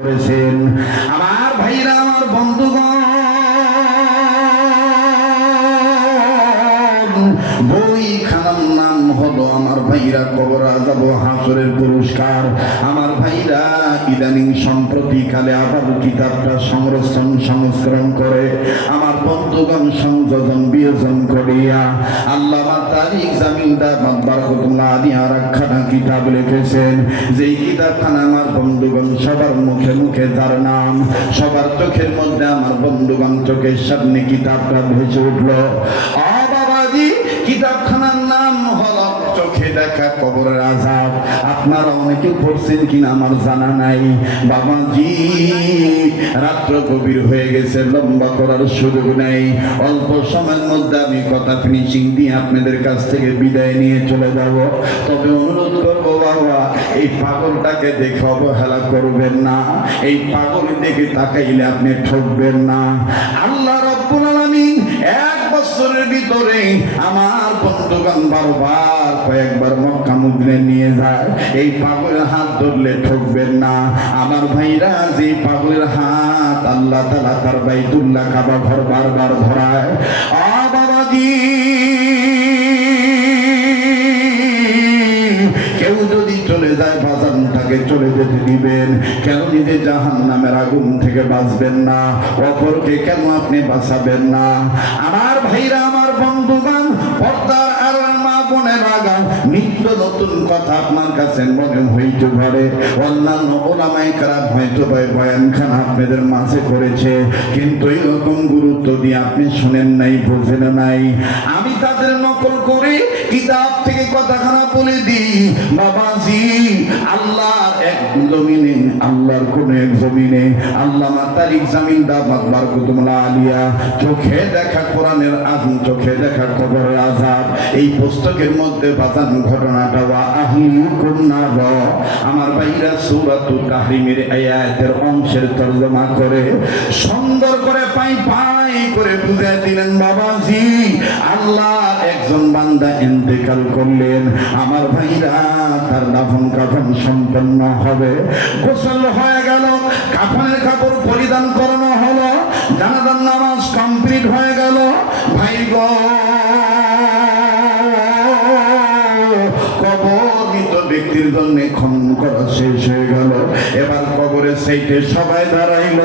করেছেন। আমার ভাইরা, আমার বন্ধুগণ, বইখানার নাম হলো আমার ভাইরা কবর আযাব হাসরের পুরস্কার। আমার ভাইরা ইদানিং সম্প্রতি কালে আবার কিতাবটা সংস্করণ করে আমার বন্ধুগণ সংযোজন বিয়োজন করিয়া আল্লামা তারিক জামিলদার বারাকাতুল্লাহ আলাইহি আর একখানা কিতাব লিখেছেন। যেই কিতাবখানা আমার বন্ধুগণ সবার মুখে মুখে যার নাম, সবার চোখের মধ্যে আমার বন্ধুগণ চোখের সামনে কিতাবটা ভেসে উঠল। কিতাবখানার নাম হলো চোখে দেখা কবরের আযাব। আপনারা অনেকে পড়ছেন কিনা আমার জানা নাই। বাবাজি, রাত্র গভীর হয়ে গেছে, লম্বা করার সুযোগ নেই। অল্প সময়ের মধ্যে আমি কথা ফিনিশিং দিয়ে আপনাদের কাছ থেকে বিদায় নিয়ে চলে যাব। তবে অনুরোধ করবো বাবা, এই পাগলটাকে দেখে অবহেলা করবেন না। এই পাগল দেখে তাকাইলে আপনি ঠকবেন না। আল্লাহ রাব্বুল আলামিন এক বছরের ভিতরে আমার বন্ধুগণ বারবার কয়েকবার মক্কা মদিনা নিয়ে যায়। এই পাগলের হাত ধরলে ঠকবেন না। আমার ভাইরা, যে পাগলের হাত আল্লাহ তাআলা তার বাইতুল্লাহ কাবা ঘর বারবার ধরায়। বাবাজি, কেউ যদি চলে যায় বাজানটাকে চলে যেতে দিবেন। কেন নিজে জাহান্নামের আগুন থেকে বাঁচবেন না? অপরকে কেন আপনি বাঁচাবেন না? আমার ভাইরা, আমার বন্ধুগণ, পর্দার আর মা বোনের আগা নিত্য নতুন কথা আপনার কাছে মনে হইতে পারে। অন্যান্য ওলামায়ে কেরাম হয়তো বয়ানখানা আপনাদের মাঝে করেছে, কিন্তু এরকম গুরুত্ব দিয়ে আপনি শুনেন নাই, বুঝেন নাই। আমি তাদের নকল করে কিতাব থেকে কথাখানা বলে দিই। বাবাজি, আল্লাহর এক জমিনে, আল্লাহর কোন এক জমিনে আল্লামা তারিক জামিলদার বারাকাতুল্লাহ আলিয়া চোখে দেখা কোরআনের আযাব, চোখে দেখা কবরের আযাব, এই পুস্তকের মধ্যে বাজানো ঘটনাটা ওয়া আহলিকুন নার, আমার ভাইরা সূরাতুত তাহরিমের আয়াতের অংশের তরজমা করে সুন্দর করে পাই পাই করে বুঝিয়ে দিলেন। বাবাজি, আল্লাহর একজন বান্দা ইন্তেকাল করলেন। আমার ভাইরা, তার দাফন কাফন সম্পন্ন হবে, গোসল হয়ে গেল, কাফনের কাপড় পরিধান করানো হলো, জানাজার নামাজ কমপ্লিট হয়ে গেল। ভাই গো, কবরিত ব্যক্তির জন্য খনন করা শেষ হয়ে গেল। এবার কবরের সাইডে সবাই দাঁড়াইল।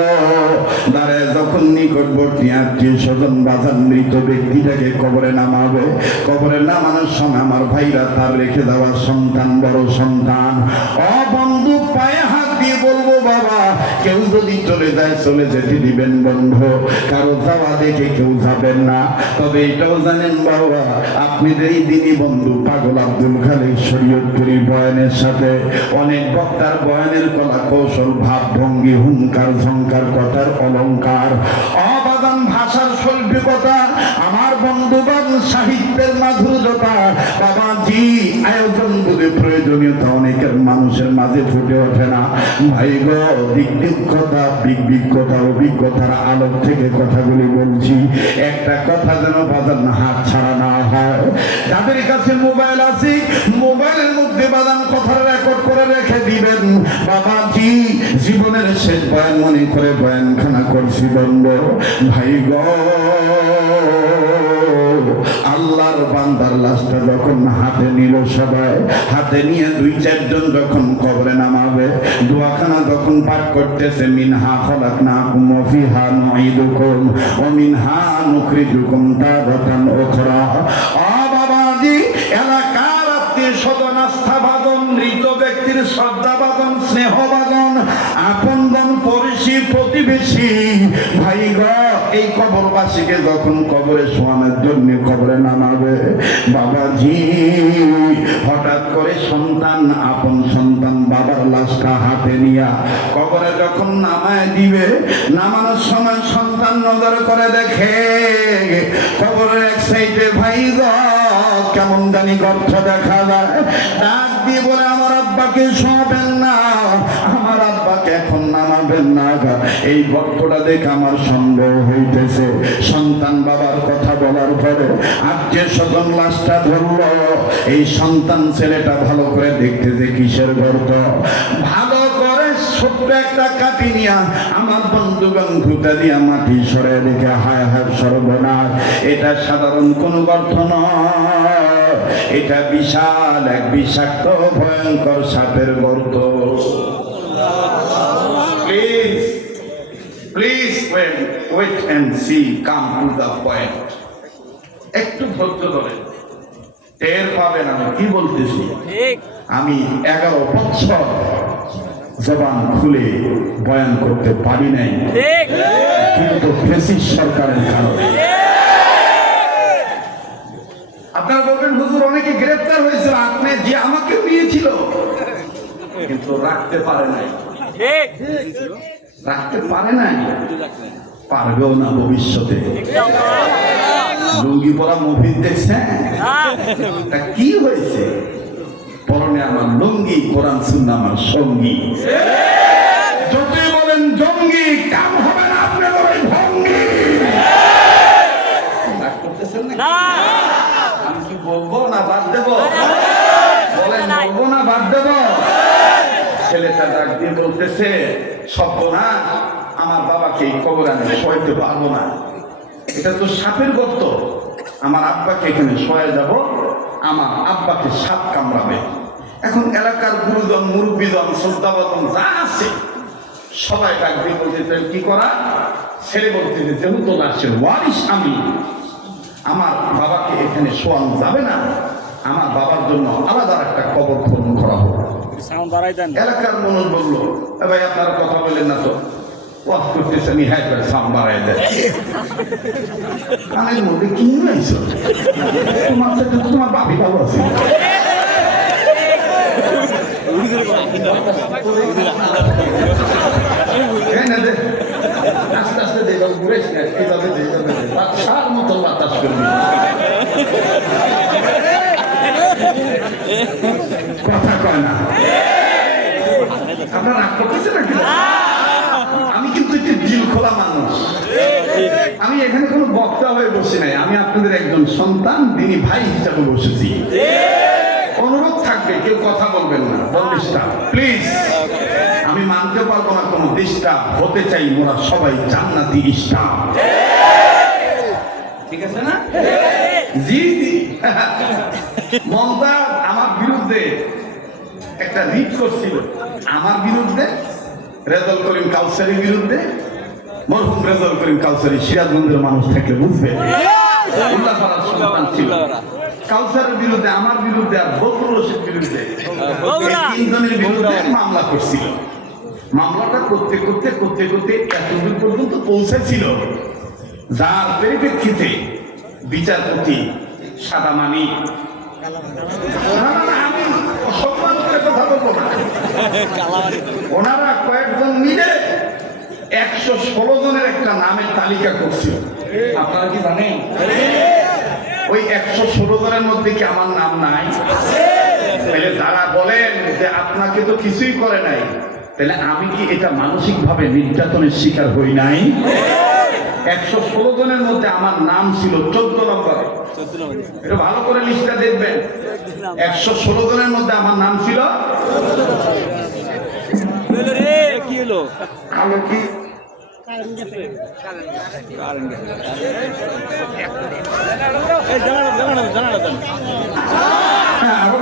দাঁড়ায় যখন নিকটবর্তী আত্মীয় স্বজন বাজান মৃত ব্যক্তিটাকে কবরে নামাবে, কবরে নামানোর সময় আমার ভাইরা তার রেখে দেওয়া সন্তান, বড় সন্তান, বন্ধু পায়ে হাত দিয়ে বলবো, বাবা, কেউ যদি চলে যায় চলে যেতে দিবেন বন্ধু, কারো যাওয়া দেখে কেউ যাবেন না। তবে এটাও জানেন বাবা, আপনি এই দিনই বন্ধু পাগল আব্দুল খালিক শরীয়তপুরী বয়ানের সাথে অনেক বক্তার বয়ানের কলা কৌশল, ভাব ভঙ্গি, হুঙ্কার ঝঙ্কার, কথার অলঙ্কার, অবাদান ভাষার শৈল্পিকতা, আমার বন্ধুগণ সাহিত্যের মাধুর্যতা, বাবাজি, আয়োজন বুঝে প্রয়োজনীয়তা অনেকের মানুষের মাঝে ফুটে ওঠে না। ভাই গো, দিগ্বিজ্ঞতা, বিজ্ঞতা, অভিজ্ঞতার আলোক থেকে কথাগুলি বলছি। একটা কথা যেন বাজান হাত ছাড়া না হয়। যাদের কাছে মোবাইল আছে, মোবাইলের মধ্যে বাজান কথার রেকর্ড করে রেখে দিবেন। বাবাজি, জীবনের শেষ বয়ান মনে করে বয়ানখানা করছি বন্ধ। ভাই গো, আল্লাহর বান্দার লাশটা যখন হাতে নিল, সবাই হাতে নিয়ে দুই চারজন যখন কবরে নামাবে, দোয়াখানা যখন পাঠ করতেছে, মিনহা খলাকনাকুম ওয়া ফিহা নুঈদুকুম ওয়া মিনহা নুখরিজুকুম তারাতান উখরা। বাবাজি, এলাকার আত্মীয় স্বজন, আস্থা বাদন, মৃত ব্যক্তির শ্রদ্ধা বাদন, স্নেহ বাদন, আপনজন, পড়শি, প্রতিবেশী, ভাই গো, এই কবরবাসীকে যখন কবরে শোয়ানোর জন্য কবরে নামাবে, বাবাজি, হঠাৎ করে সন্তান, আপন সন্তান বাবার লাশটা হাতে নিয়া কবরে যখন নামায় দিবে, নামানোর সময় সন্তান নজর করে দেখে কবরের এক সাইডে ভাই গো কেমন জানি গর্ত দেখা যায়। ডাক দিয়ে বলে, আমার আব্বাকে শোয়াবেন না, আমার আব্বাকে এখন নামাবেন না। এই গর্তটা দেখে আমার সন্দেহ হইতেছে। সন্তান বাবার কথা বলার পরে আত্মীয় স্বজন লাশটা ধরল। এই সন্তান ছেলেটা ভালো করে দেখতেছে কিসের গর্ত, ভালো করে ছোট্ট ছোট্ট একটা কাটি নিয়া আমার বন্ধুগণ ভূতা দিয়া মাটি সরে রেখে হায় হায় সর্বনাশ, এটা সাধারণ কোনো গর্ত নয়, এটা বিশাল এক বিষাক্ত ভয়ঙ্কর সাপের গর্ত। Please please wait and see, come to the point. একটু ধৈর্য ধরে টের পাবেন আমি কি বলতেছি। আমি 11 বছর জবান খুলে বয়ান করতে পারি নাই, কিন্তু ফ্যাসিস্ট সরকারের কারণে। আপনারা বলবেন হুজুর অনেকে গ্রেফতার হয়েছিল, আপনি যে আমাকে নিয়েছিল, কিন্তু রাখতে পারে নাই, রাখতে পারে নাই, পারবেও না ভবিষ্যতে। লুঙ্গি পরা মুভি দেখছেন, তা কি হয়েছে? পরনে আমার লুঙ্গি, কোরআন সুন্নাহ আমার সঙ্গী। যতই বলেন জঙ্গি, কাম হবে না আপনার ওই ভঙ্গি। রাগ করতেছেন না? আমি কি বলবো না বাদ দেব? বলেন বলবো না বাদ দেব? ছেলেটা ডাক দিয়ে বলতেছে, সর্বনাশ, আমার বাবাকে এই কবরে আমি শোয়াইতে পারবো না, এটা তো সাপের গর্ত, আমার আব্বাকে এখানে শোয়া যাব, আমার আব্বাকে সাপ কামড়াবে। এখন এলাকার গুরুজন, মুরব্বীজন, শ্রদ্ধাবাদন যা আছে সবাই ডাক দিয়ে বলতেছে কি করা? ছেলে বলতেছে যেহেতু লাশের ওয়ারিশ আমি, আমার বাবাকে এখানে শোয়ানো যাবে না, আমার বাবার জন্য আলাদা একটা কবর খনন করা হোক। এলাকার মানুষ বললো, ভাই আপনারা কথা বললেন না তো, ওয়াজ করতেছে আমি হ্যাঁ করে সাম বাড়াই দেয়। কানের মধ্যে কি হয়েছে? তোমার সাথে তো তোমার বাপি বাবু আছে। আস্তে আস্তে দেখো ঘুরেছি না, এইভাবে বাচ্চার মতো বাতাস করবি, কথা কয় না। আপনার রাগ করতেছে নাকি? আমি কিন্তু একটি দিল খোলা মানুষ, আমি এখানে কোনো বক্তা হয়ে বসে নাই, আমি আপনাদের একজন সন্তান, তিনি ভাই হিসাবে বসেছি। অনুরোধ থাকবে কেউ কথা বলবেন না, প্লিজ। আমি মানতে পারবো না কোনো ডিস্টার্ব, হতে চাই মোরা সবাই জান্নাতি ইসলাম, ঠিক আছে না? জি জি। মমতা আমার বিরুদ্ধে একটা রিট করছিল, আমার বিরুদ্ধে, রেজাউল করিম কাউসারির বিরুদ্ধে। মরহুম রেজাউল করিম কাউসারি সিরাজগঞ্জের মানুষ থেকে বুঝবে, উল্লাপাড়ার সন্তান ছিল। কাউসারের বিরুদ্ধে, আমার বিরুদ্ধে, আর বকুল রশিদ বিরুদ্ধে, তিনজনের বিরুদ্ধে মামলা করছিল। মামলাটা করতে করতে করতে করতে এতদূর পর্যন্ত পৌঁছেছিল, যার পরিপ্রেক্ষিতে বিচারপতি সাদামানি, আমি অসম্মান করে কথা বলবো না, ওনারা কয়েকজন মিলে 116 জনের একটা নামের তালিকা করছিল। আপনারা কি জানেন ওই 116 জনের মধ্যে কি আমার নাম নাই? তাহলে যারা বলেন যে আপনাকে তো কিছুই করে নাই, তাহলে আমি কি এটা মানসিক ভাবে নির্যাতনের শিকার হই নাই? 116 জনের মধ্যে আমার নাম ছিল 14 নম্বরে। এটা ভালো করে লিস্টটা দেখবেন, 116 জনের মধ্যে আমার নাম ছিল আলো কি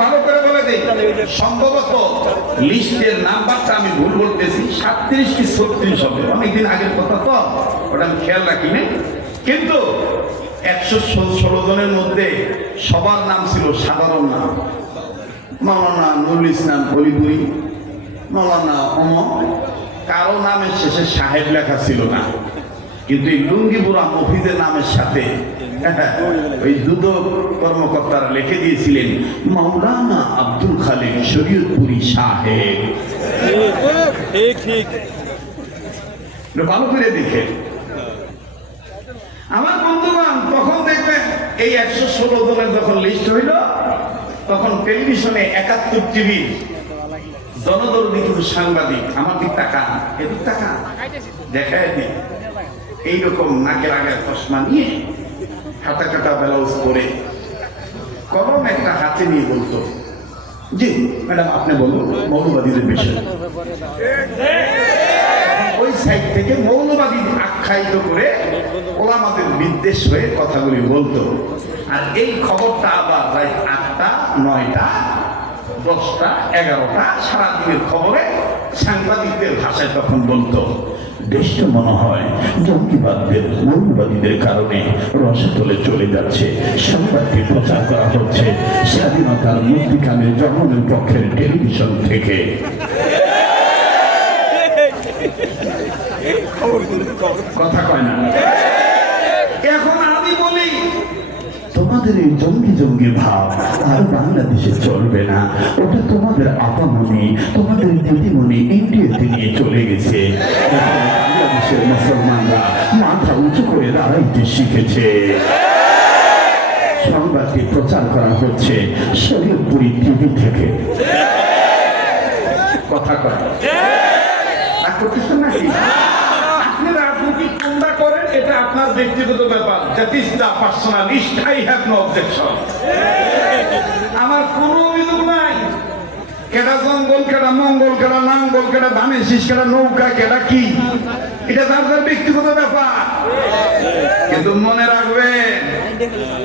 ভালো করে বলে দিই, সম্ভবত লিস্টের নাম্বারটা আমি ভুল বলতেছি, 37 কি 36 হবে, অনেকদিন আগের কথা তো, ওটা আমি খেয়াল রাখিনি। কিন্তু 116 জনের মধ্যে সবার নাম ছিল সাধারণ নাম, মাওলানা নুরুল ইসলাম হলিপুরি, মাওলানা ওমর, কারো নামের শেষে সাহেব লেখা ছিল না। কিন্তু এই লুঙ্গিপুরা মফিজের নামের সাথে ওই দুটো কর্মকর্তারা লিখে দিয়েছিলেন মাওলানা আব্দুল খালিক শরীয়তপুরি সাহেব। ভালো করে দেখে আমার বন্ধুগণ, তখন দেখবেন এই 116 জনের যখন লিস্ট হইল, তখন টেলিভিশনে 71 টিভি জনদরদি কিছু সাংবাদিক আমার দিক তাকান, এদিক তাকান, দেখায় দিন এইরকম নাকের আগে চশমা নিয়ে, হাতা কাটা ব্লাউজ পরে, কলম একটা হাতে নিয়ে বলতো, জি ম্যাডাম আপনি বলুন মৌলবাদীদের বিষয়ে। সাইড থেকে মৌলবাদী আখ্যায়িত করে ওলামাদের বিদ্বেষ হয়ে কথাগুলি বলতো। আর এই খবরটা আবার রাত 8টা 9টা 10টা 11টা সারাদিনের খবরে সাংবাদিকদের ভাষায় তখন বলতো। দেশটা মনে হয় জঙ্গিবাদদের মৌলবাদীদের কারণে রসাতলে চলে যাচ্ছে। সংবাদটি প্রচার করা হচ্ছে স্বাধীনতার মুক্তিকামী জনগণের পক্ষের টেলিভিশন থেকে। কথা কয় না। এখন আমি বলি তোমাদের এই জঙ্গি জঙ্গি ভাব আর বাংলাদেশে চলবে না। ওটা তোমাদের আপামনি, তোমাদের দিদিমণি ইন্ডিয়াতে নিয়ে চলে গেছে। বাংলাদেশের মুসলমানরা মাথা উঁচু করে দাঁড়াইতে শিখেছে। সংবাদটি প্রচার করা হচ্ছে শরীয়তপুরি টিভি থেকে। কথা কয় করতেছেন নাকি? আপনি রাজনীতি কোনটা করেন এটা আপনার ব্যক্তিগত ব্যাপার। That is the personalist. I have no objection. আমার কোনো অভিযোগ নাই। কেডা জঙ্গল, কেডা মঙ্গল, কেডা নাঙ্গল, কেডা ধানের শীষ, কেডা নৌকা, কেডা কি, এটা তার তার ব্যক্তিগত ব্যাপার। কিন্তু মনে রাখবেন,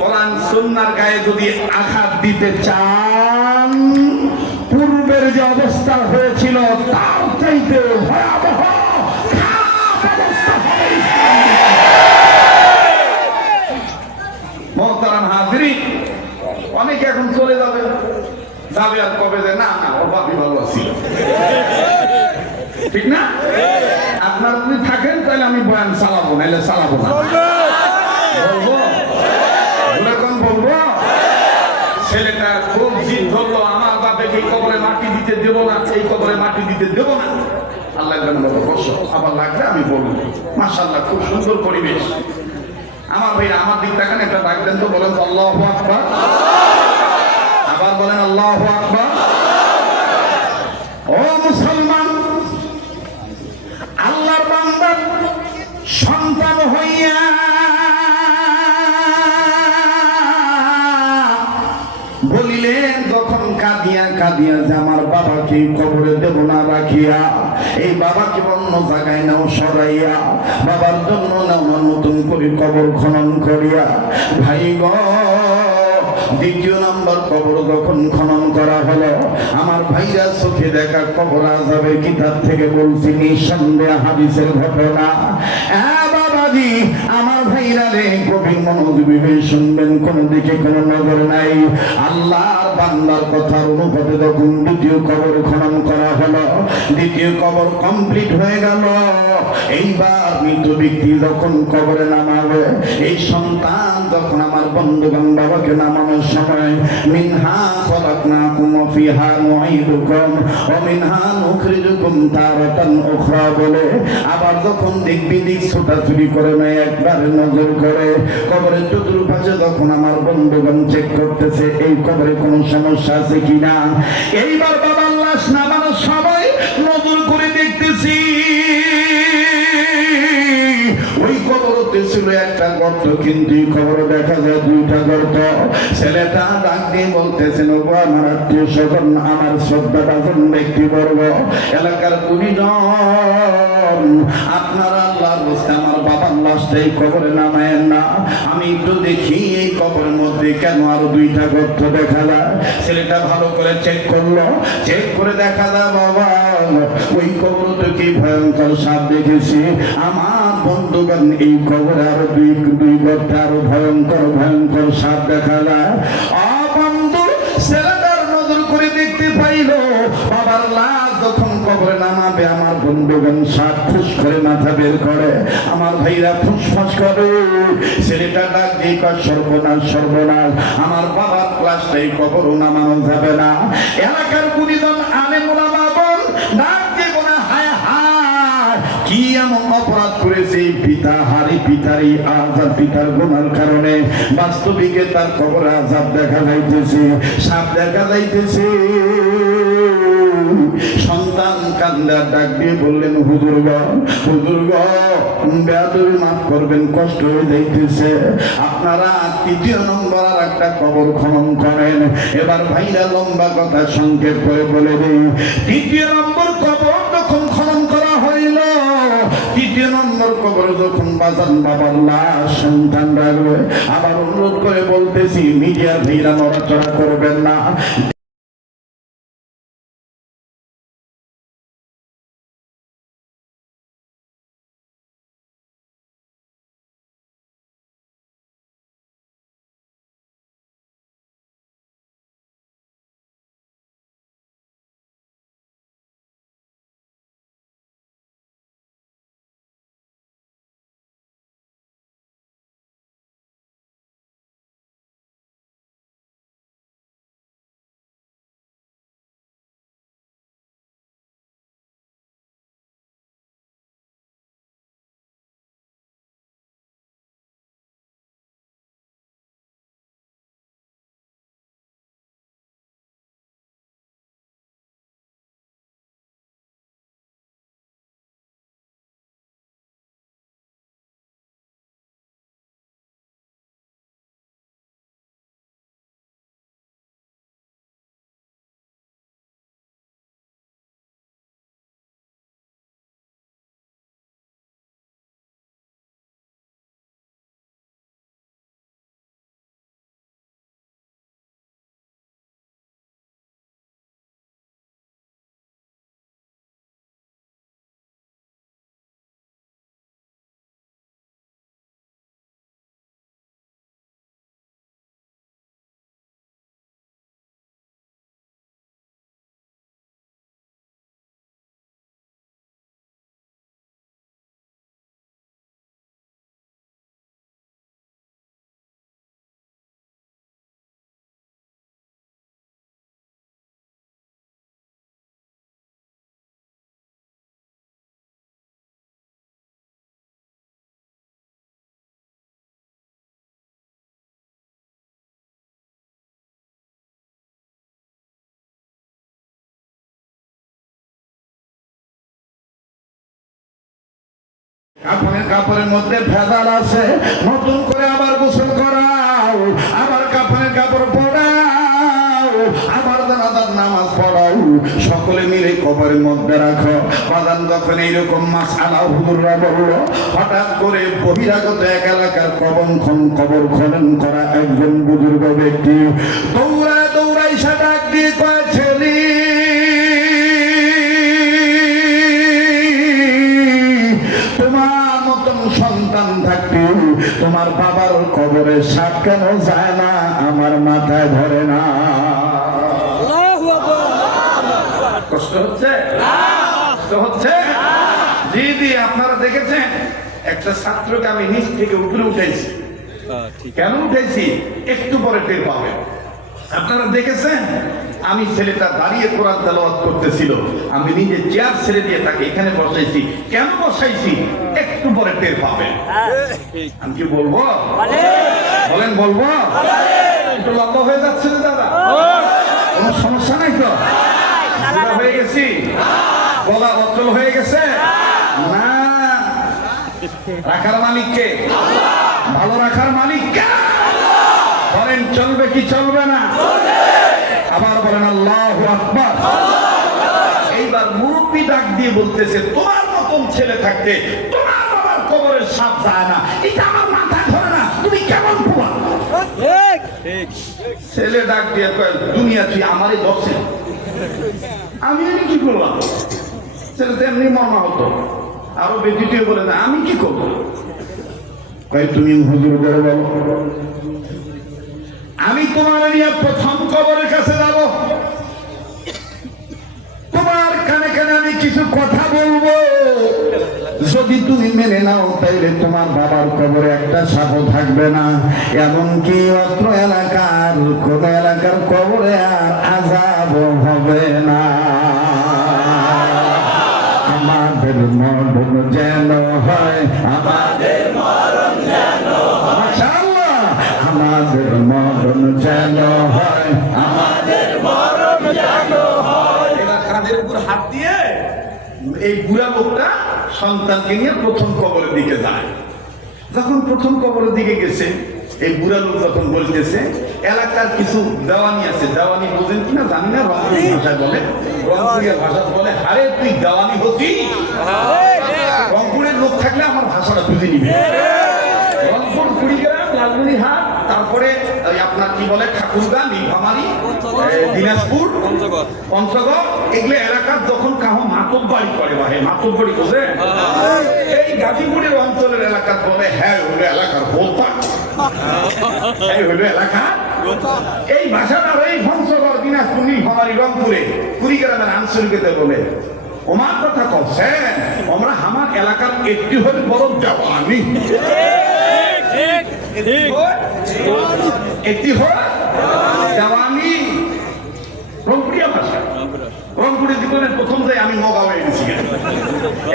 কোরআন সুন্নাহর গায়ে যদি আঘাত দিতে চান, পূর্বের যে অবস্থা হয়েছিল তার চাইতে ভয়াবহ অবস্থা হবে। মোহতারাম হাজিরিন, অনেকে এখন চলে যাবে, যাবে আর কবে যে না না ওর বাপি ভালো ছিল, ঠিক না? আপনারা যদি থাকেন তাহলে আমি বয়ান চালাবো, নাহলে চালাবো না। বলবো এরকম বলবো। ছেলেটা খুব জিদ ধরলো, আমার বাপেকে কবরে মাটি দিতে দেবো না, এই কবরে মাটি দিতে দেবো না। আল্লাহ বসো, আবার লাগলে আমি বলবো। মাশাআল্লাহ, খুব সুন্দর পরিবেশ। আমার ভাইরা আমার দিক তাকান, একটা ডাক দেন তো, বলেন তো আল্লাহু আকবার। আবার বলেন আল্লাহু আকবার। ও মুসলমান, আল্লাহর বান্দা সন্তান হইয়া বলিলেন যখন কাঁদিয়া কাঁদিয়া যে আমার বাবাকে কবরে দেব না রাখিয়া, এই বাবাকে অন্য জায়গায় নাও সরাইয়া, বাবার জন্য নাও নতুন করে কবর খনন করিয়া। ভাই গো, দ্বিতীয় নম্বর কবর যখন খনন করা হলো, আমার ভাইরা চোখে দেখা কবর আযাবের কিতাব থেকে বলছি, নিঃসন্দেহ হাদিসের ঘটনা। বাবাজি, আমার ভাইরা রে, গভীর মনোযোগী হয়ে শুনবেন, কোনো দিকে কোনো নজর নাই। আল্লাহর বান্দার কথার অনুপাতে যখন দ্বিতীয় কবর খনন করা হলো, দ্বিতীয় কবর কমপ্লিট হয়ে গেল। এইবার মৃত ব্যক্তি যখন কবরে নামাবে, এই সন্তান যখন আমার বন্ধুগণ বাবাকে নামানোর সময় মিনহা খলাকনাকুম ওয়া ফিহা নুঈদুকুম ওয়া মিনহা নুখরিজুকুম তারাতান উখরা বলে, আবার যখন দেখবি দিক ছোটাছুটি করে না, একবার নজর করে কবরের চতুর্পাশে যখন আমার বন্ধুগণ চেক করতেছে এই কবরে কোনো সমস্যা আছে কিনা। এইবার বাবার লাশ নামানোর সময় নজর করে দেখতেছি ওই কবরতে ছিল একটা গর্ত, কিন্তু এই কবরে দেখা যায় দুইটা গর্ত। ছেলেটা ডাক দিয়ে বলতেছেন, ওগো আমার আত্মীয় স্বজন, আমার শ্রদ্ধাভাজন ব্যক্তিবর্গ, এলাকার গুণীজন, আপনারা আল্লাহর রাস্তায় আমার বাবার লাশটা এই কবরে নামায়েন না। আমি একটু দেখি এই কবরের মধ্যে কেন আরো দুইটা গর্ত দেখা যায়। ছেলেটা ভালো করে চেক করলো, চেক করে দেখা যায় বাবা ওই কবরতে কি ভয়ঙ্কর সাপ দেখেছি। আমার বন্ধুগণ, এই কবরে আরো দুই গর্তে আরো ভয়ঙ্কর ভয়ঙ্কর সাপ দেখা যায়। বন্ধু, ছেলেটার নজর করে দেখতে পাইল বাবার লাশ যখন কবরে নামাবে, আমার বন্ধুগণ সাপ ফুস করে মাথা বের করে, আমার ভাইরা ফুসফাস করে। ছেলেটা ডাক দিয়ে কয়, সর্বনাশ সর্বনাশ, আমার বাবার লাশটাই কবরও নামানো যাবে না। এলাকার গুণীজন আলেম ওলামা বল ডাক দিয়ে বলে, হায় হায়, কি এমন অপরাধ করেছে পিতা, হারি পিতারই আযাব, পিতার গুনার কারণে বাস্তবিকে তার কবরে আযাব দেখা যাইতেছে, সাপ দেখা যাইতেছে। সন্তান কান্দার ডাক দিয়ে বললেন, হুজুর গো, হুজুর গো, বেয়াদবি মাফ করবেন, কষ্ট হয়ে যাইতেছে, আপনারা তৃতীয় নম্বর আর একটা কবর খনন করেন। এবার ভাইরা লম্বা কথা সংক্ষেপ করে বলে দেই, তৃতীয় নম্বর কবর যখন খনন করা হইল, দ্বিতীয় নম্বর কবরে যখন বাজান বাবার লাশ সন্তান রাখবে, আবার অনুরোধ করে বলতেছি মিডিয়া ভাইরা নড়াচড়া করবেন না। কাপড়ের মধ্যে ভেজাল আছে, নতুন করে আবার গোসল করাও, আবার কাপড়ের কাপড় পরাও, আবার দানাদার নামাজ পড়াও, সকলে মিলে কবরের মধ্যে রাখো। বাদান যখন এইরকম মাসআলা হুজুররা বলল, হঠাৎ করে বহিরাগত এক এলাকার কবর খনন করা একজন বুজুর্গ ব্যক্তি দৌড়ায় দৌড়ায় সে ডাক দিয়ে কয়, ছেলে তোমার মতন সন্তান থাকতে তোমার বাবার কবরে সাপ কেন যায় না, আমার মাথায় ধরে না। কষ্ট হচ্ছে? কষ্ট হচ্ছে? জি জি, আপনারা দেখেছেন একটা ছাত্রকে আমি নিচ থেকে উপরে উঠাইছি। কেন উঠাইছি একটু পরে টের পাবেন। আপনারা দেখেছেন আমি ছেলেটা দাঁড়িয়ে কোরআন তেলাওয়াত করতেছিল, আমি নিজে চেয়ার ছেড়ে দিয়ে তাকে এখানে বসাইছি। কেন বসাইছি একটু পরে টের পাবেন। আমি কি বলবো? বলেন বলবো? একটু লম্বা হয়ে যাচ্ছে না দাদা? কোনো সমস্যা নাই তো? হয়ে গেছি? গলা অচল হয়ে গেছে না? রাখার মালিককে, ভালো রাখার মালিককে বলেন, চলবে কি চলবে না? আবার বলেন আল্লাহু আকবার। এইবার মুরব্বি ডাক দিয়ে বলতেছে, তোমার মতন ছেলে থাকতে তোমার বাবার কবরের সাপ যায় না, এটা আমার মাথা ধরে না, তুমি কেমন ভুয়া? ছেলে ডাক দিয়ে কয়, দুনিয়া তুই আমারই বসে, আমি কি করলাম? ছেলে তো এমনি মর্মা হতো। আরো দ্বিতীয় বলে না, আমি কি করবো? কয় তুমি হুজুর বড় বলো, আমি তোমার নিয়ে প্রথম কবরের কাছে যাব, তোমার কানে কানে আমি কিছু কথা বলবো, যদি তুমি মেনে নাও তাইলে তোমার বাবার কবরে একটা সাপও থাকবে না, এমনকি অত্র এলাকার কোন এলাকার কবরে আর আযাব হবে না। আমাদের মরণ যেন হয়, আমাদের মরণ যেন মাশাআল্লাহ, আমাদের মরণ যেন হয়, আমাদের মরণ যেন হয়। এবার কাঁধের উপর হাত দিয়ে এই বুড়া লোকটা সন্তানকে নিয়ে প্রথম কবরের দিকে যায়। যখন প্রথম কবরের দিকে গেছে, এই বুড়া লোক যখন বলতেছে, এলাকার কিছু দেওয়ানি আছে, দেওয়ানি বোঝেন কিনা জানি না, রংপুরি ভাষায় বলে, রংপুরের ভাষা বলে, হারে তুই দেওয়ানি হতি, রংপুরের লোক থাকলে থাকলে আমার ভাষাটা বুঝে নিবে। রংপুর, কুড়িগ্রাম, লালমনিরহাট, তারপরে আপনার কি বলে ঠাকুরগাঁ, নীলফামারী, দিনাজপুর, পঞ্চগড়, এগুলো এলাকার যখন কাহো মাতব বাড়ি করে বা মাতব বাড়ি করে এই গাজীপুরের অঞ্চলের এলাকার বলে হ্যাঁ হলো এলাকার হোতা, এই হলো এলাকা। এই ভাষাটা এই পঞ্চগড়, দিনাজপুর, নীলফামারী, রংপুরে, কুড়িগ্রামের আঞ্চলিকতে বলে ওমার কথা কছেন আমরা আমার এলাকার একটি হলে বড় জওয়ানি, একটি হয় জওয়ানি রংপুরিয়া ভাষা। রংপুরে জীবনের প্রথম যাই আমি নগাঁও এনেছি,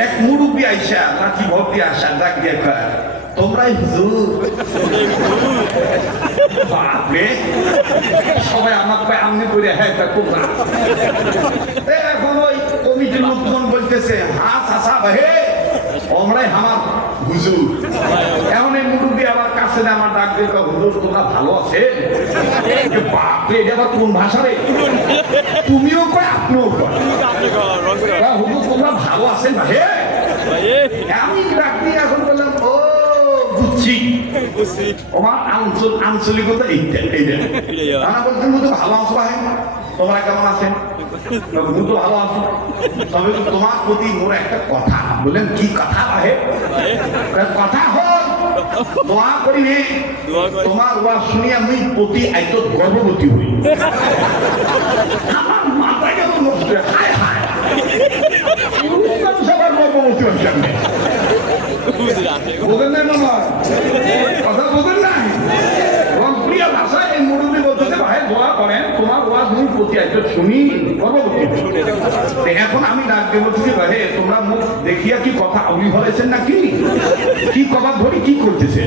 এক মুরুব্বী আইসা লাঠি ভর্তি আসা ডাক দিয়ে তোমরাই হুজুর। বাপরে, সবাই আমার পায়ে আমনি করে হ্যাঁ তোমরা। এখন ওই কমিটির লোকজন বলতেছে হ্যাঁ চাচা ভাই আমরাই আমার হুজুর। এমন এই মুরুব্বী আমার কাছে আমার ডাক দিয়ে হুজুর তোমরা ভালো আছেন? বাপরে, এটা আবার কোন ভাষা রে? তুমিও কয় আপনিও কয় হুজুর তোমরা ভালো আছেন ভাই? আমি ডাক দিয়ে এখন বললাম ও বুঝছি, আমার আঞ্চলিকতা এইটা এইটা। তারা বলছেন মুতো ভালো আছো ভাই, তোমরা কেমন আছেন? মুতো ভালো আছো, তবে তোমার প্রতি মোর একটা কথা। বললেন কি কথা ভাই? কথা হল দোয়া করিবে তোমার ওয়া শুনি আমি প্রতি এত গর্ভবতী হই। আমার মাথায় কেন নষ্ট হায় হায় সবার গর্ভবতী হচ্ছে। বোঝেন নাই মনে হয় কথা, বোঝেন নাই? রংপুরিয়া ভাষায় এই মুরুব্বী বলতেছে ভাই দোয়া করেন তোমার ওয়াজ মুই প্রতি একটা শুনি গর্ভবতী। এখন আমি ডাক দিয়ে বলতেছি ভাই তোমরা মুখ দেখিয়া কি কথা আউলি হলেছেন নাকি? কি কবাদ ধরি কি করতেছে?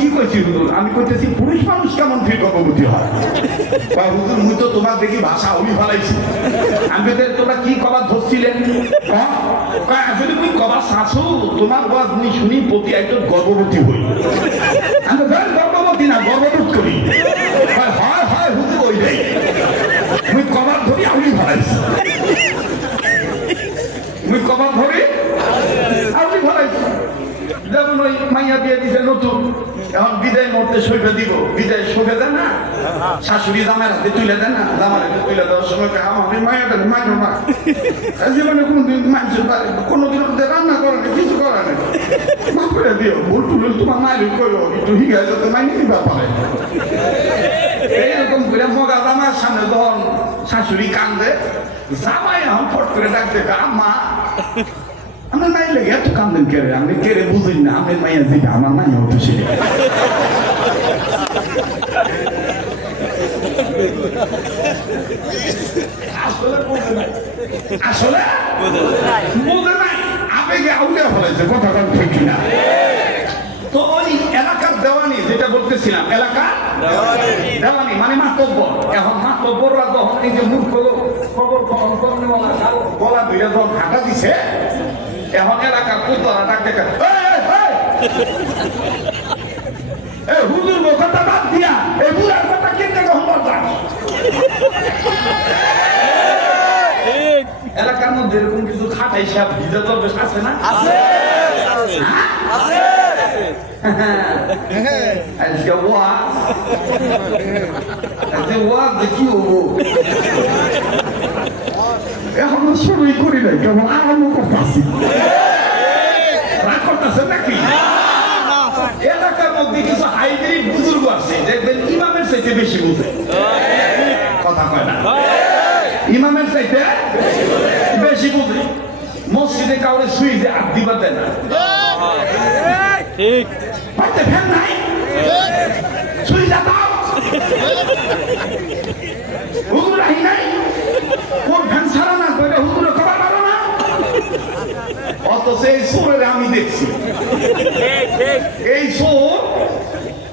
কি করছি হুজুর? আমি করতেছি পুরুষ মানুষ কেমন ফির গর্ভবতী হয়? হুজুর মুই তো তোমার দেখি ভাষা আউলি ফলাইছি। আমি তোমরা কি কবাদ ধরছিলেন? যদি মুই কবাদ শাশু তোমার ওয়াজ মুই শুনি প্রতি একজন গর্ভবতী হই। আমি গর্ভবতী না গর্ভবোধ করি। হয় হয় হুজুর ওই দেয় মুই কবাদ ধরি আউলি ফলাইছি। মুই কবাদ ধরি আউলি ফলাইছি। যেমন ওই মাইয়া দিয়ে দিছে নতুন, এখন বিদায় মুহূর্তে সইবে দিব, বিদায় সইবে দেয় না, শাশুড়ি জামার হাতে তুলে দেয় না, জামার হাতে তুলে দেওয়ার সময় আমার মাইয়াটা মাইনো না জীবনে কোনোদিন মানুষের কোনোদিন রান্না করে না, কিছু করে না, মাফ করে দিও, ভুল টুল তোমার মায়ের করো একটু হিগাই যাতে মাইনি নিবা পারে। এইরকম করে মগা জামার সামনে তখন শাশুড়ি কান্দে, জামাই এখন ফট করে ডাক দেখে আম্মা আমার নাই লেগে এত কান্দেন কেড়ে, আমি কেড়ে বুঝিনি না আমি মাইয়া দিকে আমার নাই হতো সে। আসলে বোঝে নাই, আবেগে আউলিয়া ফলাইছে, কথা কথা ঠিক না। তো ওই এলাকার দেওয়ানি যেটা বলতেছিলাম, এলাকা দেওয়ানি মানে মাতব্বর। এখন মাতব্বররা যখন এই যে মূর্খ খবর গলা ধুয়ে যখন ঢাকা দিছে, এখন এলাকার পুতরা ডাক দেখে হুজুর কথা বাদ দিয়া এই বুড়ার কথা কেটে কখন বলতাম। এলাকার মধ্যে এরকম কিছু খাটাই সাপ ভিজা দরবেশ আছে না? আছে আজকে ওয়াজ কি হবো এখনো শুরুই করি নাই, কেবল আরম্ভ করতেছি। রাগ করতেছে নাকি? এলাকার মধ্যে কিছু হাইব্রিড বুজুর্গ আছে, দেখবেন ইমামের চাইতে বেশি বুঝে, কথা কয় না, ইমামের চাইতে বেশি বুঝে। মসজিদে কাউরে সুইচে হাত দিবা দেয় না, ঠিক বাড়িতে ফ্যান নাই সুইচে দাও, হুজুর আহি নাই কোন ফ্যান ছাড়া না করে হুজুরে খবর পারো না। অথচ এই চোরের আমি দেখছি, এই চোর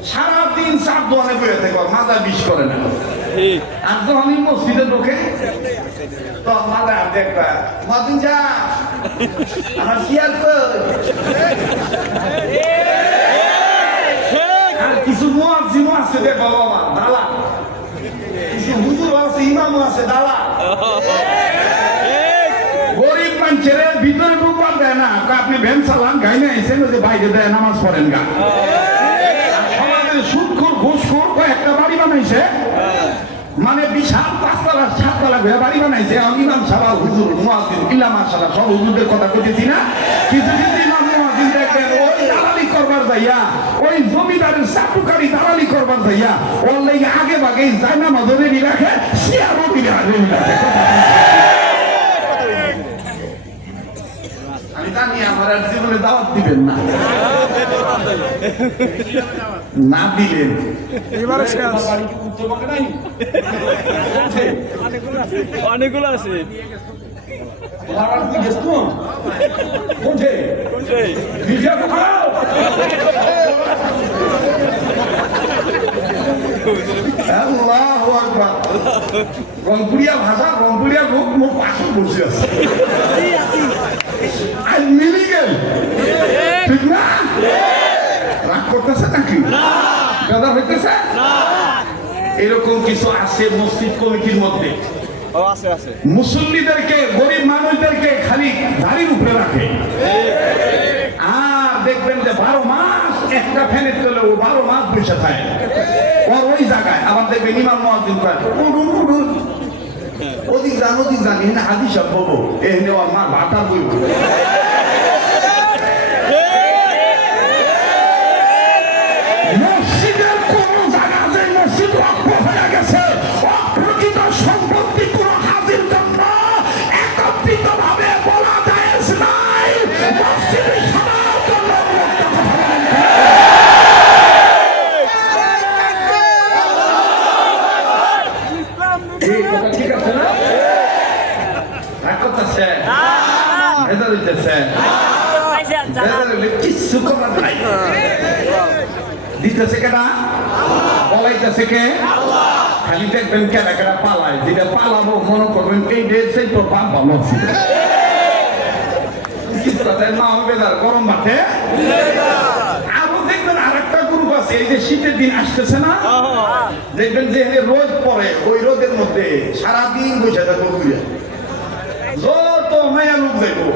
সারাদিন চাপ দোয়ানে বয়ে থেকে মাথা বিষ করে না। আর তো আমি মসজিদে ঢোকে তো মাথা দেখবা মদিন যা আমার শিয়ার আর কিছু মুয়াজ্জিনও আছে দেখো বাবা দালা, কিছু হুজুর আছে ইমামও আছে দালা। গরিব মানুষের ভিতরে ঢুকবার দেয় না, আপনি আপনি ভ্যান চালান গাইনে আইছেন যে বাইরে দেয় নামাজ পড়েন গা সমাজের সুদখোর ঘুষখোর কয়েকটা বাড়ি বানাইছে মানে বিশাল 5 তলা 7 তলা ঘুরে বাড়ি বানাইছে ইমাম সাহেব হুজুর মুয়াজ্জিন ইলামা সাহেব সব হুজুরদের কথা কইতেছি না কিছু কিছু ইমাম মুয়াজ্জিন দেখেন ওই দালালি করবার যাইয়া ওই জমিদারের চাটুকারি দালালি করবার যাইয়া ওর লাগি আগে ভাগে জায়না মাদরে রাখে শিয়ারও দিলে রাখে আমি জানি আমার আর জীবনে দাওয়াত দিবেন না না দিলেন অনেকগুলো আছে আল্লাহু আকবার রংপুরিয়া ভাষা রংপুরিয়া লোক মুখ পাশে বসে আছে আর মিলি গেল ঠিক না রাগ করতেছে নাকি গাদা হইতেছে এরকম কিছু আছে মসজিদ কমিটির মধ্যে আছে মুসল্লিদেরকে গরিব মানুষদেরকে খালি দাড়ির উপরে রাখে আর দেখবেন যে 12 মাস একটা ফ্যানের তলে ও 12 মাস বসে থাকে ওর ওই জায়গায় আবার দেখবেন ইমাম মুয়াজ্জিন করে ওদিক জানি না হাদিস সব বলবো এখানে ওর মা ভাতা বলব মসজিদের কোন জায়গা যে মসজিদ ওয়াকফ হয়ে গেছে অপ্রকৃত সম্পত্তি কোন হাজির জন্য একত্রিত ভাবে বলা জায়েজ নাই মসজিদের সবার জন্য এই কথা ঠিক আছে না রাগ করতেছে ভেতর হইতেছে কিছু করার নাই দিতেছে কেনা বলাইতেছে কে খালি দেখবেন কেনা কেনা পালায় যেটা পালাবো মনে করবেন এই সেই তো পাপ ভালো মা বেদার গরম মাঠে আরো দেখবেন আর একটা গ্রুপ আছে এই যে শীতের দিন আসতেছে না দেখবেন যে রোদ পড়ে ওই রোদের মধ্যে সারাদিন বসে থাকবো যত মায়া লোক যাইবো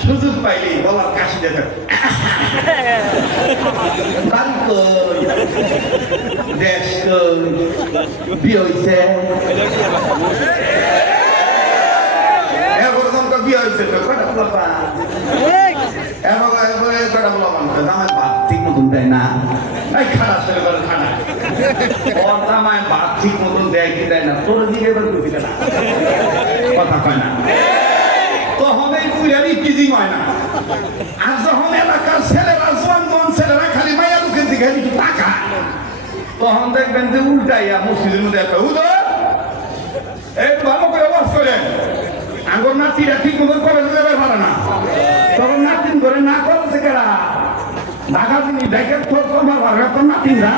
সুযোগ পাইলি বলার কাশি দেবে দেশ বিয়ে হয়েছে বিয়ে হয়েছে কটা বলা কটা বলা আমার ভাত ঠিক মতন দেয় না এই খারাপ খানা ওর জামাই ভাত ঠিক মতন দেয় কি দেয় না তোর দিকে এবার দিবে না কথা কয় না তখন এই পুরানি টিজিং হয় না আর যখন এলাকার ছেলেরা জোয়ান ছেলেরা খালি মায়া লোকের দিকে একটু টাকা তখন দেখবেন যে উল্টাইয়া মসজিদের মধ্যে একটা একটু ভালো করে ওয়াজ করেন আগর নাতিরা ঠিক মতন করে দেবে পারে না তখন নাতিন করে না করছে কেরা ঢাকা তিনি দেখে তোর তোমার ভাড়া তো নাতিনরা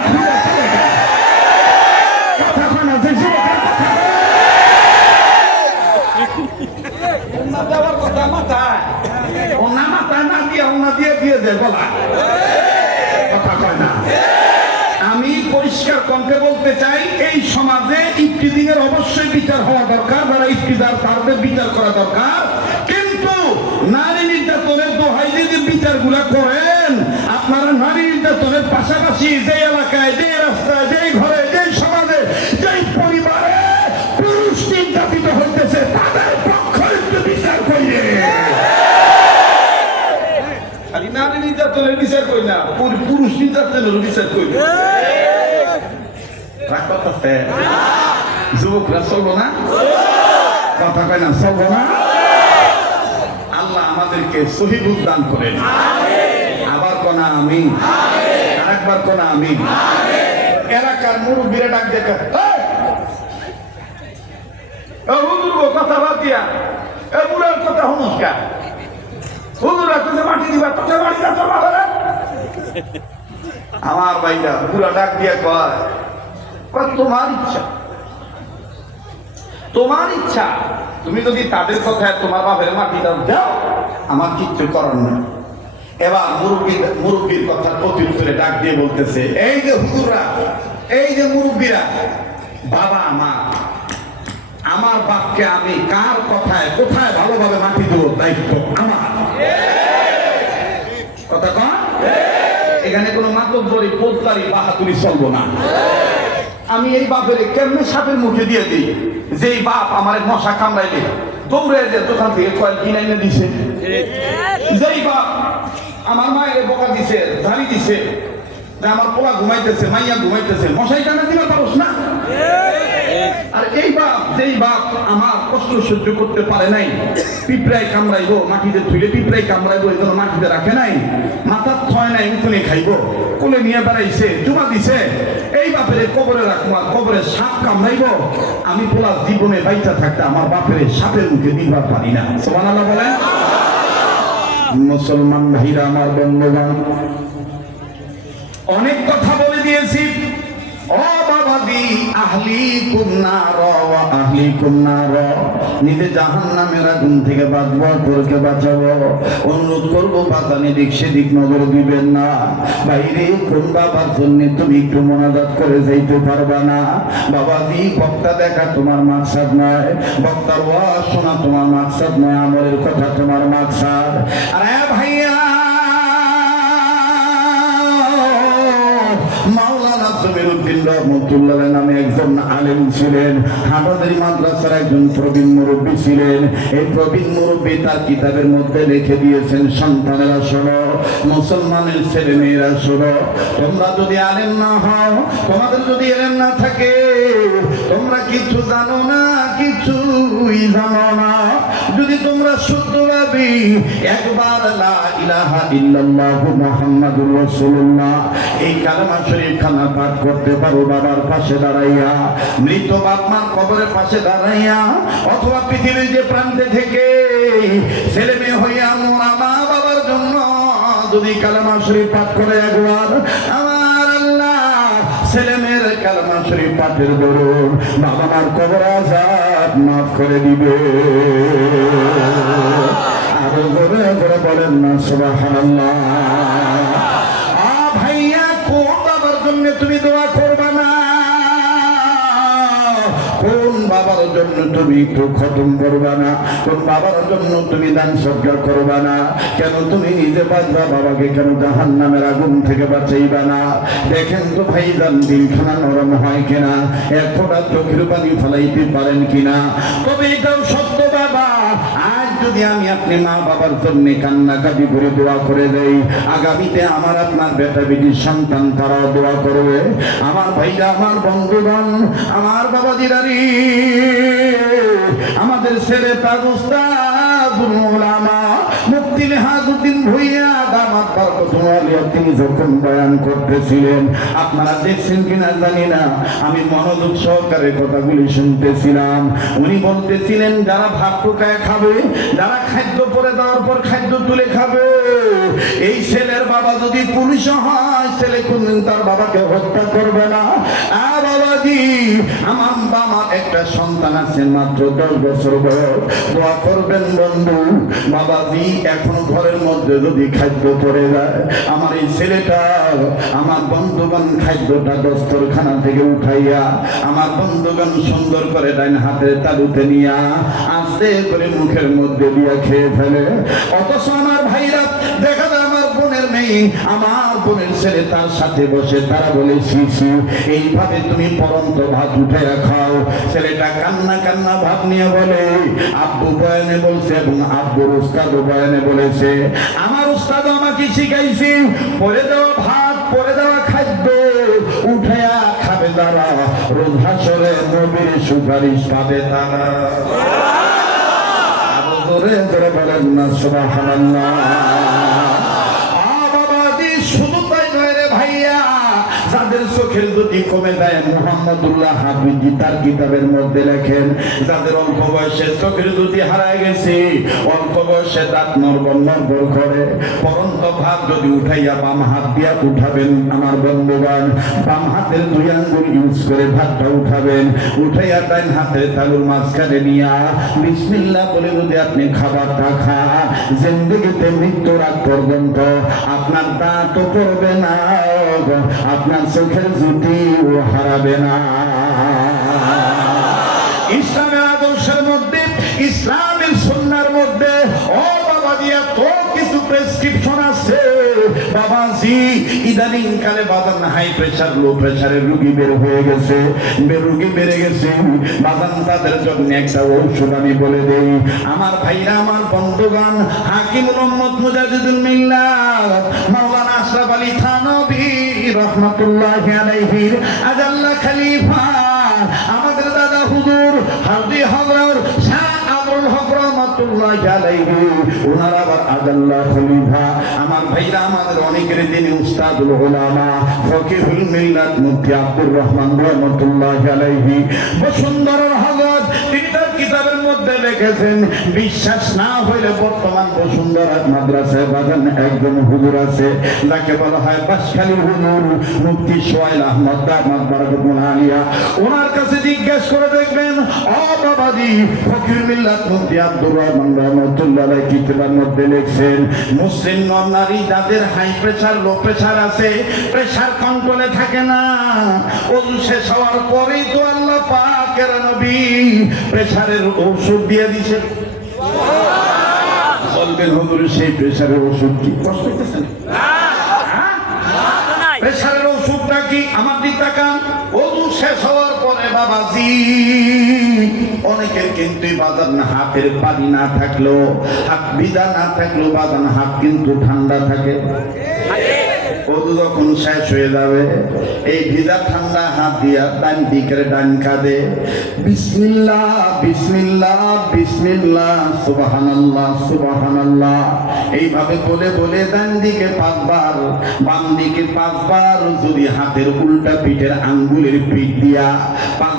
কথা শোনা যে যুবকের কথা মাথায় না দিয়ে দেয় বলা কথা কয় না আমি পরিষ্কার কণ্ঠে বলতে চাই এই সমাজে ইফতিজিং এর অবশ্যই বিচার হওয়া দরকার যারা ইফতিজার তাদের বিচার করা দরকার কিন্তু নারী নির্যাতনের দোহাই যদি বিচারগুলা করেন আপনারা নারী নির্যাতনের পাশাপাশি যে এলাকায় যে রাস্তায় যে ঘরে যে সমাজে যে পরিবারে পুরুষ নির্যাতিত হইতেছে তাদের পক্ষ একটু বিচার করিয়ে নারী নির্যাতনের বিচার করি না পুরুষ নির্যাতনের বিচার করি যুবকরা চলবো না কথা কয় না চলবো না আল্লাহ আমাদেরকে সহিবুল দান করেন আবার কোনা আমি আরেকবার কোনা আমি এলাকার মুরব্বীরা ডাক দেখে কথা বাদ দিয়া এ বুড়ার কথা নমস্কার মাটি দিবা তোকে বাড়ি যা আমার ভাইটা পুরা ডাক দিয়া কয় তোমার ইচ্ছা তুমি যদি তাদের কথায় তোমার বাপের মাটি দাও আমার কিচ্ছু করার না এবার মুরব্বীর কথার প্রতি উত্তরে ডাক দিয়ে বলতেছে এই যে হুজুররা এই যে মুরব্বীরা বাবা আমার বাপকে আমি কার কথায় কোথায় ভালোভাবে মাটি দেবো দায়িত্ব আমার আদবরি পোদ্দারি বাহাদুরি চলবো না। আমি এই বাপের কেমনে সাপের মুখে দিয়ে দিই, যেই বাপ আমার মশা কামড়াইলে দৌড়ে যে দোকান থেকে কয়েল কিনে এনে দিছে, যেই বাপ আমার মায়ের বোকা দিছে, ধানি দিছে, আমার পোলা ঘুমাইতেছে, মাইয়া ঘুমাইতেছে, মশাই টানা দিবা পারোস না। আর এই বাপ, যেই বাপ আমার কষ্ট সহ্য করতে পারে নাই, পিঁপড়ায় কামড়াইবো মাটিতে ধুইলে, পিঁপড়ায় কামড়াইবো এই জন্য মাটিতে রাখে নাই, মাথার ছয় নাই উঠুনে খাইবো, কোলে নিয়ে বেড়াইছে, চুমা দিছে, এই বাপের কবরে রাখবো আর কবরে সাপ কামড়াইবো। আমি পোলা জীবনে বাইচা থাকতে আমার বাপের সাপের মুখে দিবার পারি না। সুবহানাল্লাহ বলেন। মুসলমান ভাইরা আমার, বন্ধুগণ, অনেক কথা বলে দিয়েছি। ও বাবাজি, আহলিকুম নার ওয়া আহলিকুম নার, নিজে জাহান্নামের আগুন থেকে বাঁচবো, অপরকে বাঁচাবো। অনুরোধ করবো বাতানি দিক সেদিক নজর দিবেন না। বাইরে কোন বাবার জন্য তুমি একটু মোনাজাত করে যাইতে পারবা না? বাবাজি, বক্তা দেখা তোমার মাকসাদ নয়, বক্তার ওয়াজ শোনা তোমার মাকসাদ নয়, আমলের কথা তোমার মাকসাদ। আরে ভাইয়া, মাওলানা জমিরুদ্দিন রহমতুল্লাহ নামে একজন আলেম ছিলেন, হাটাজারি মাদ্রাসার একজন প্রবীণ মুরব্বী ছিলেন। এই প্রবীণ মুরব্বী তার কিতাবের মধ্যে লিখে দিয়েছেন, সন্তানেরা শোনো, মুসলমানের ছেলে মেয়েরা শোনো, তোমরা যদি আলেম না হও, তোমাদের যদি এলেম না থাকে, তোমরা কিছু জানো না, কিছুই জানো না। যদি তোমরা শুদ্ধভাবে একবার লা ইলাহা ইল্লাল্লাহু মুহাম্মাদুর রাসূলুল্লাহ এই কালেমা শরীফ খানা পাঠ করতে পারো, বাবার পাশে দাঁড়াইয়া, মৃত বাপ মার কবরের পাশে দাঁড়াইয়া, অথবা পৃথিবীর যে প্রান্তে থেকে ছেলে মেয়ে হইয়া মোরা মা বাবার জন্য যদি কালেমা শরীফ পাঠ করে একবার, আমার আল্লাহ ছেলে মেয়ের কালেমা শরীফ পাঠের দরুন বাবা মার কবর আযাব মাফ করে দিবে। আরো জোরে জোরে বলেন না সুবহানাল্লাহ। ভাইয়া, কোন বাবার জন্য তুমি দোয়া করবা না? কোন বাবার জন্য তুমি একটু খতম করবা না? কোন বাবার জন্য তুমি দান সদকা করবা না? কেন তুমি নিজে বাঁচবা, বাবাকে কেন জাহান্নামের আগুন থেকে বাঁচাইবা না? দেখেন তো ভাইজান, দিলখানা নরম হয় কিনা, এক ফোঁটা চোখের পানি ফেলাইতে পারেন কিনা? তবে এটাও সত্য বাবা, আজ যদি আমি আপনি মা বাবার জন্য কান্নাকাটি করে দোয়া করে দেই, আগামীতে আমার আপনার বেটা বেটির সন্তান তারাও দোয়া করবে। আমার ভাইরা, আমার বন্ধুগণ, আমার বাবা দিদারি, আমাদের ছেলে তার উস্তাদুল উলামা মুফতি নেহাজউদ্দিন ভূঁইয়া দামাত বরকতুল আলিয়া, তিনি যখন বয়ান করতেছিলেন, আপনারা দেখছেন কিনা জানি না, আমি মনোযোগ সহকারে কথাগুলি শুনতেছিলাম। উনি বলতেছিলেন, যারা ভাত টুকায় খাবে, যারা খাদ্য পরে দেওয়ার পর খাদ্য তুলে খাবে, এই ছেলের বাবা যদি পুলিশ হয়, ছেলে কোনদিন তার বাবাকে হত্যা করবে না। বাবাজি, আমার একটা সন্তান আছে মাত্র 10 বছর বয়স, দোয়া করবেন বন্ধু। বাবাজি, এখন ঘরের মধ্যে যদি খাদ্য পড়ে যায়, আমার এই ছেলেটা, আমার বন্ধুগণ খাদ্যটা দস্তরখানা থেকে উঠাইয়া, আমার বন্ধুগণ সুন্দর করে ডাইন হাতের তালুতে নিয়া আস্তে করে মুখের মধ্যে দিয়া খেয়ে ফেলে। অথচ আমার ভাইরা, দেখা যায় আমার বোনের মেয়ে, আমার বোনের ছেলে তার সাথে বসে, তারা বলে শিশু, এইভাবে তুমি পরন্ত ভাত উঠে খাও। ছেলেটা কান্না কান্না ভাব নিয়ে বলে, আব্বু বয়ানে বলছে এবং আব্বুর উস্তাদ বয়ানে বলেছে, আমার উস্তাদ আমাকে শিখাইছে, পরে দেওয়া ভাত, পরে দেওয়া খাদ্য উঠায়া খাবে যারা, রোজ হাসরে নবীর সুপারিশ পাবে তারা। আরো জোরে জোরে বলেন না সুবহানাল্লাহ। শুধু তাই নয় রে ভাইয়া, যাদের চোখের যদি কমে যায়, মুহাম্মদুল্লাহ হাফিজি তার কিতাবের মধ্যে লেখেন, যাদের অল্প বয়সে চোখের যদি হারায় গেছে, অল্প বয়সে দাঁত নড়বড় নড়বড় করে, পরন্ত ভাত যদি উঠাইয়া বাম হাত দিয়া উঠাবেন, আমার বন্ধুগণ, বাম হাতের 2 আঙ্গুল ইউজ করে ভাতটা উঠাবেন, উঠাইয়া ডাইন হাতের তালুর মাঝখানে নিয়া বিসমিল্লাহ বলে যদি আপনি খাবারটা খান, জিন্দেগিতে মৃত্যুর আগ পর্যন্ত আপনার দাঁতও পড়বে না, আপনার চোখের জুতিও হারাবে না। ইসলামের আদর্শের মধ্যে, ইসলামের সুন্নাহর মধ্যে, ও বাবা দিয়া তো কিছু প্রেসক্রিপশন আছে বাবাজি ইদানিং কালে বাদান হাই প্রেসার লো প্রেসারের রোগী বের হয়ে গেছে, রোগী বেড়ে গেছে বাদান, তাদের জন্য একটা ঔষধ আমি বলে দেই। আমার ভাইরা, আমার বন্ধুগণ, হাকিমুল উম্মত মুজাদ্দিদুল মিল্লাত মাওলানা আশরাফ আলী থানভী রাহমাতুল্লাহি আলাইহি আজাল্লা খলিফা, আমাদের দাদা হুজুর হাজী হযরত শাহ আবুল হক রাহমাতুল্লাহি আলাইহি, ওনারা আবার আজাল্লা খলিফা। আমার ভাইরা, আমাদের অনেকের যিনি উস্তাদুল উলামা ফকিহুল মিল্লাত মুফতি আব্দুর রহমান রাহমাতুল্লাহি আলাইহি বসুন্ধরার হযরত, তিনি তার কিতাবের মধ্যে লিখেছেন, বিশ্বাস না হইলে বর্তমান বসুন্ধরা মাদ্রাসায় বাগান একজন হুজুর আছে যাকে বলা হয় বাসখালী হুজুর, মুফতি সোহেল আহমদ দামাত বারাকাতুল আলিয়া। ওনার কাছে জিজ্ঞেস করে দেখবেন, ও বাবাজি, ফকির মিল্লাত মুফতি আব্দুর রহমান রাহমাতুল্লাহি আলাইহি কিতাবের মধ্যে লিখছেন, মুসলিম নারী যাদের হাই প্রেসার লো প্রেসার আছে, প্রেসার কন্ট্রোলে থাকে না, ওযু শেষ হওয়ার পরেই তো আল্লাহ পাকের নবী প্রেসারের ওষুধ দিয়ে দিয়েছেন। বলবেন হুজুর সেই প্রেসারের ওষুধ কি? কষ্ট হইতেছে না? প্রেসারের ওষুধটা কি? আমার দিক তাকান। ওযু শেষ হওয়ার পরে বাবাজি অনেকের কিন্তু বাদান হাতের পানি না থাকলেও, হাত ভিজা না থাকলেও বাদান হাত কিন্তু ঠান্ডা থাকে। ওযু যখন শেষ হয়ে যাবে, এই ভিজা ঠান্ডা হাত দিয়া ডান দিকের ডান কাঁধে বিসমিল্লাহ বিসমিল্লাহ বিসমিল্লাহ সুবহানাল্লাহ সুবহানাল্লাহ এইভাবে বলে বলে ডান দিকে 5 বার, বাম দিকে 5 বার, যদি হাতের উল্টা পিঠের আঙ্গুলের পিঠ দিয়া 5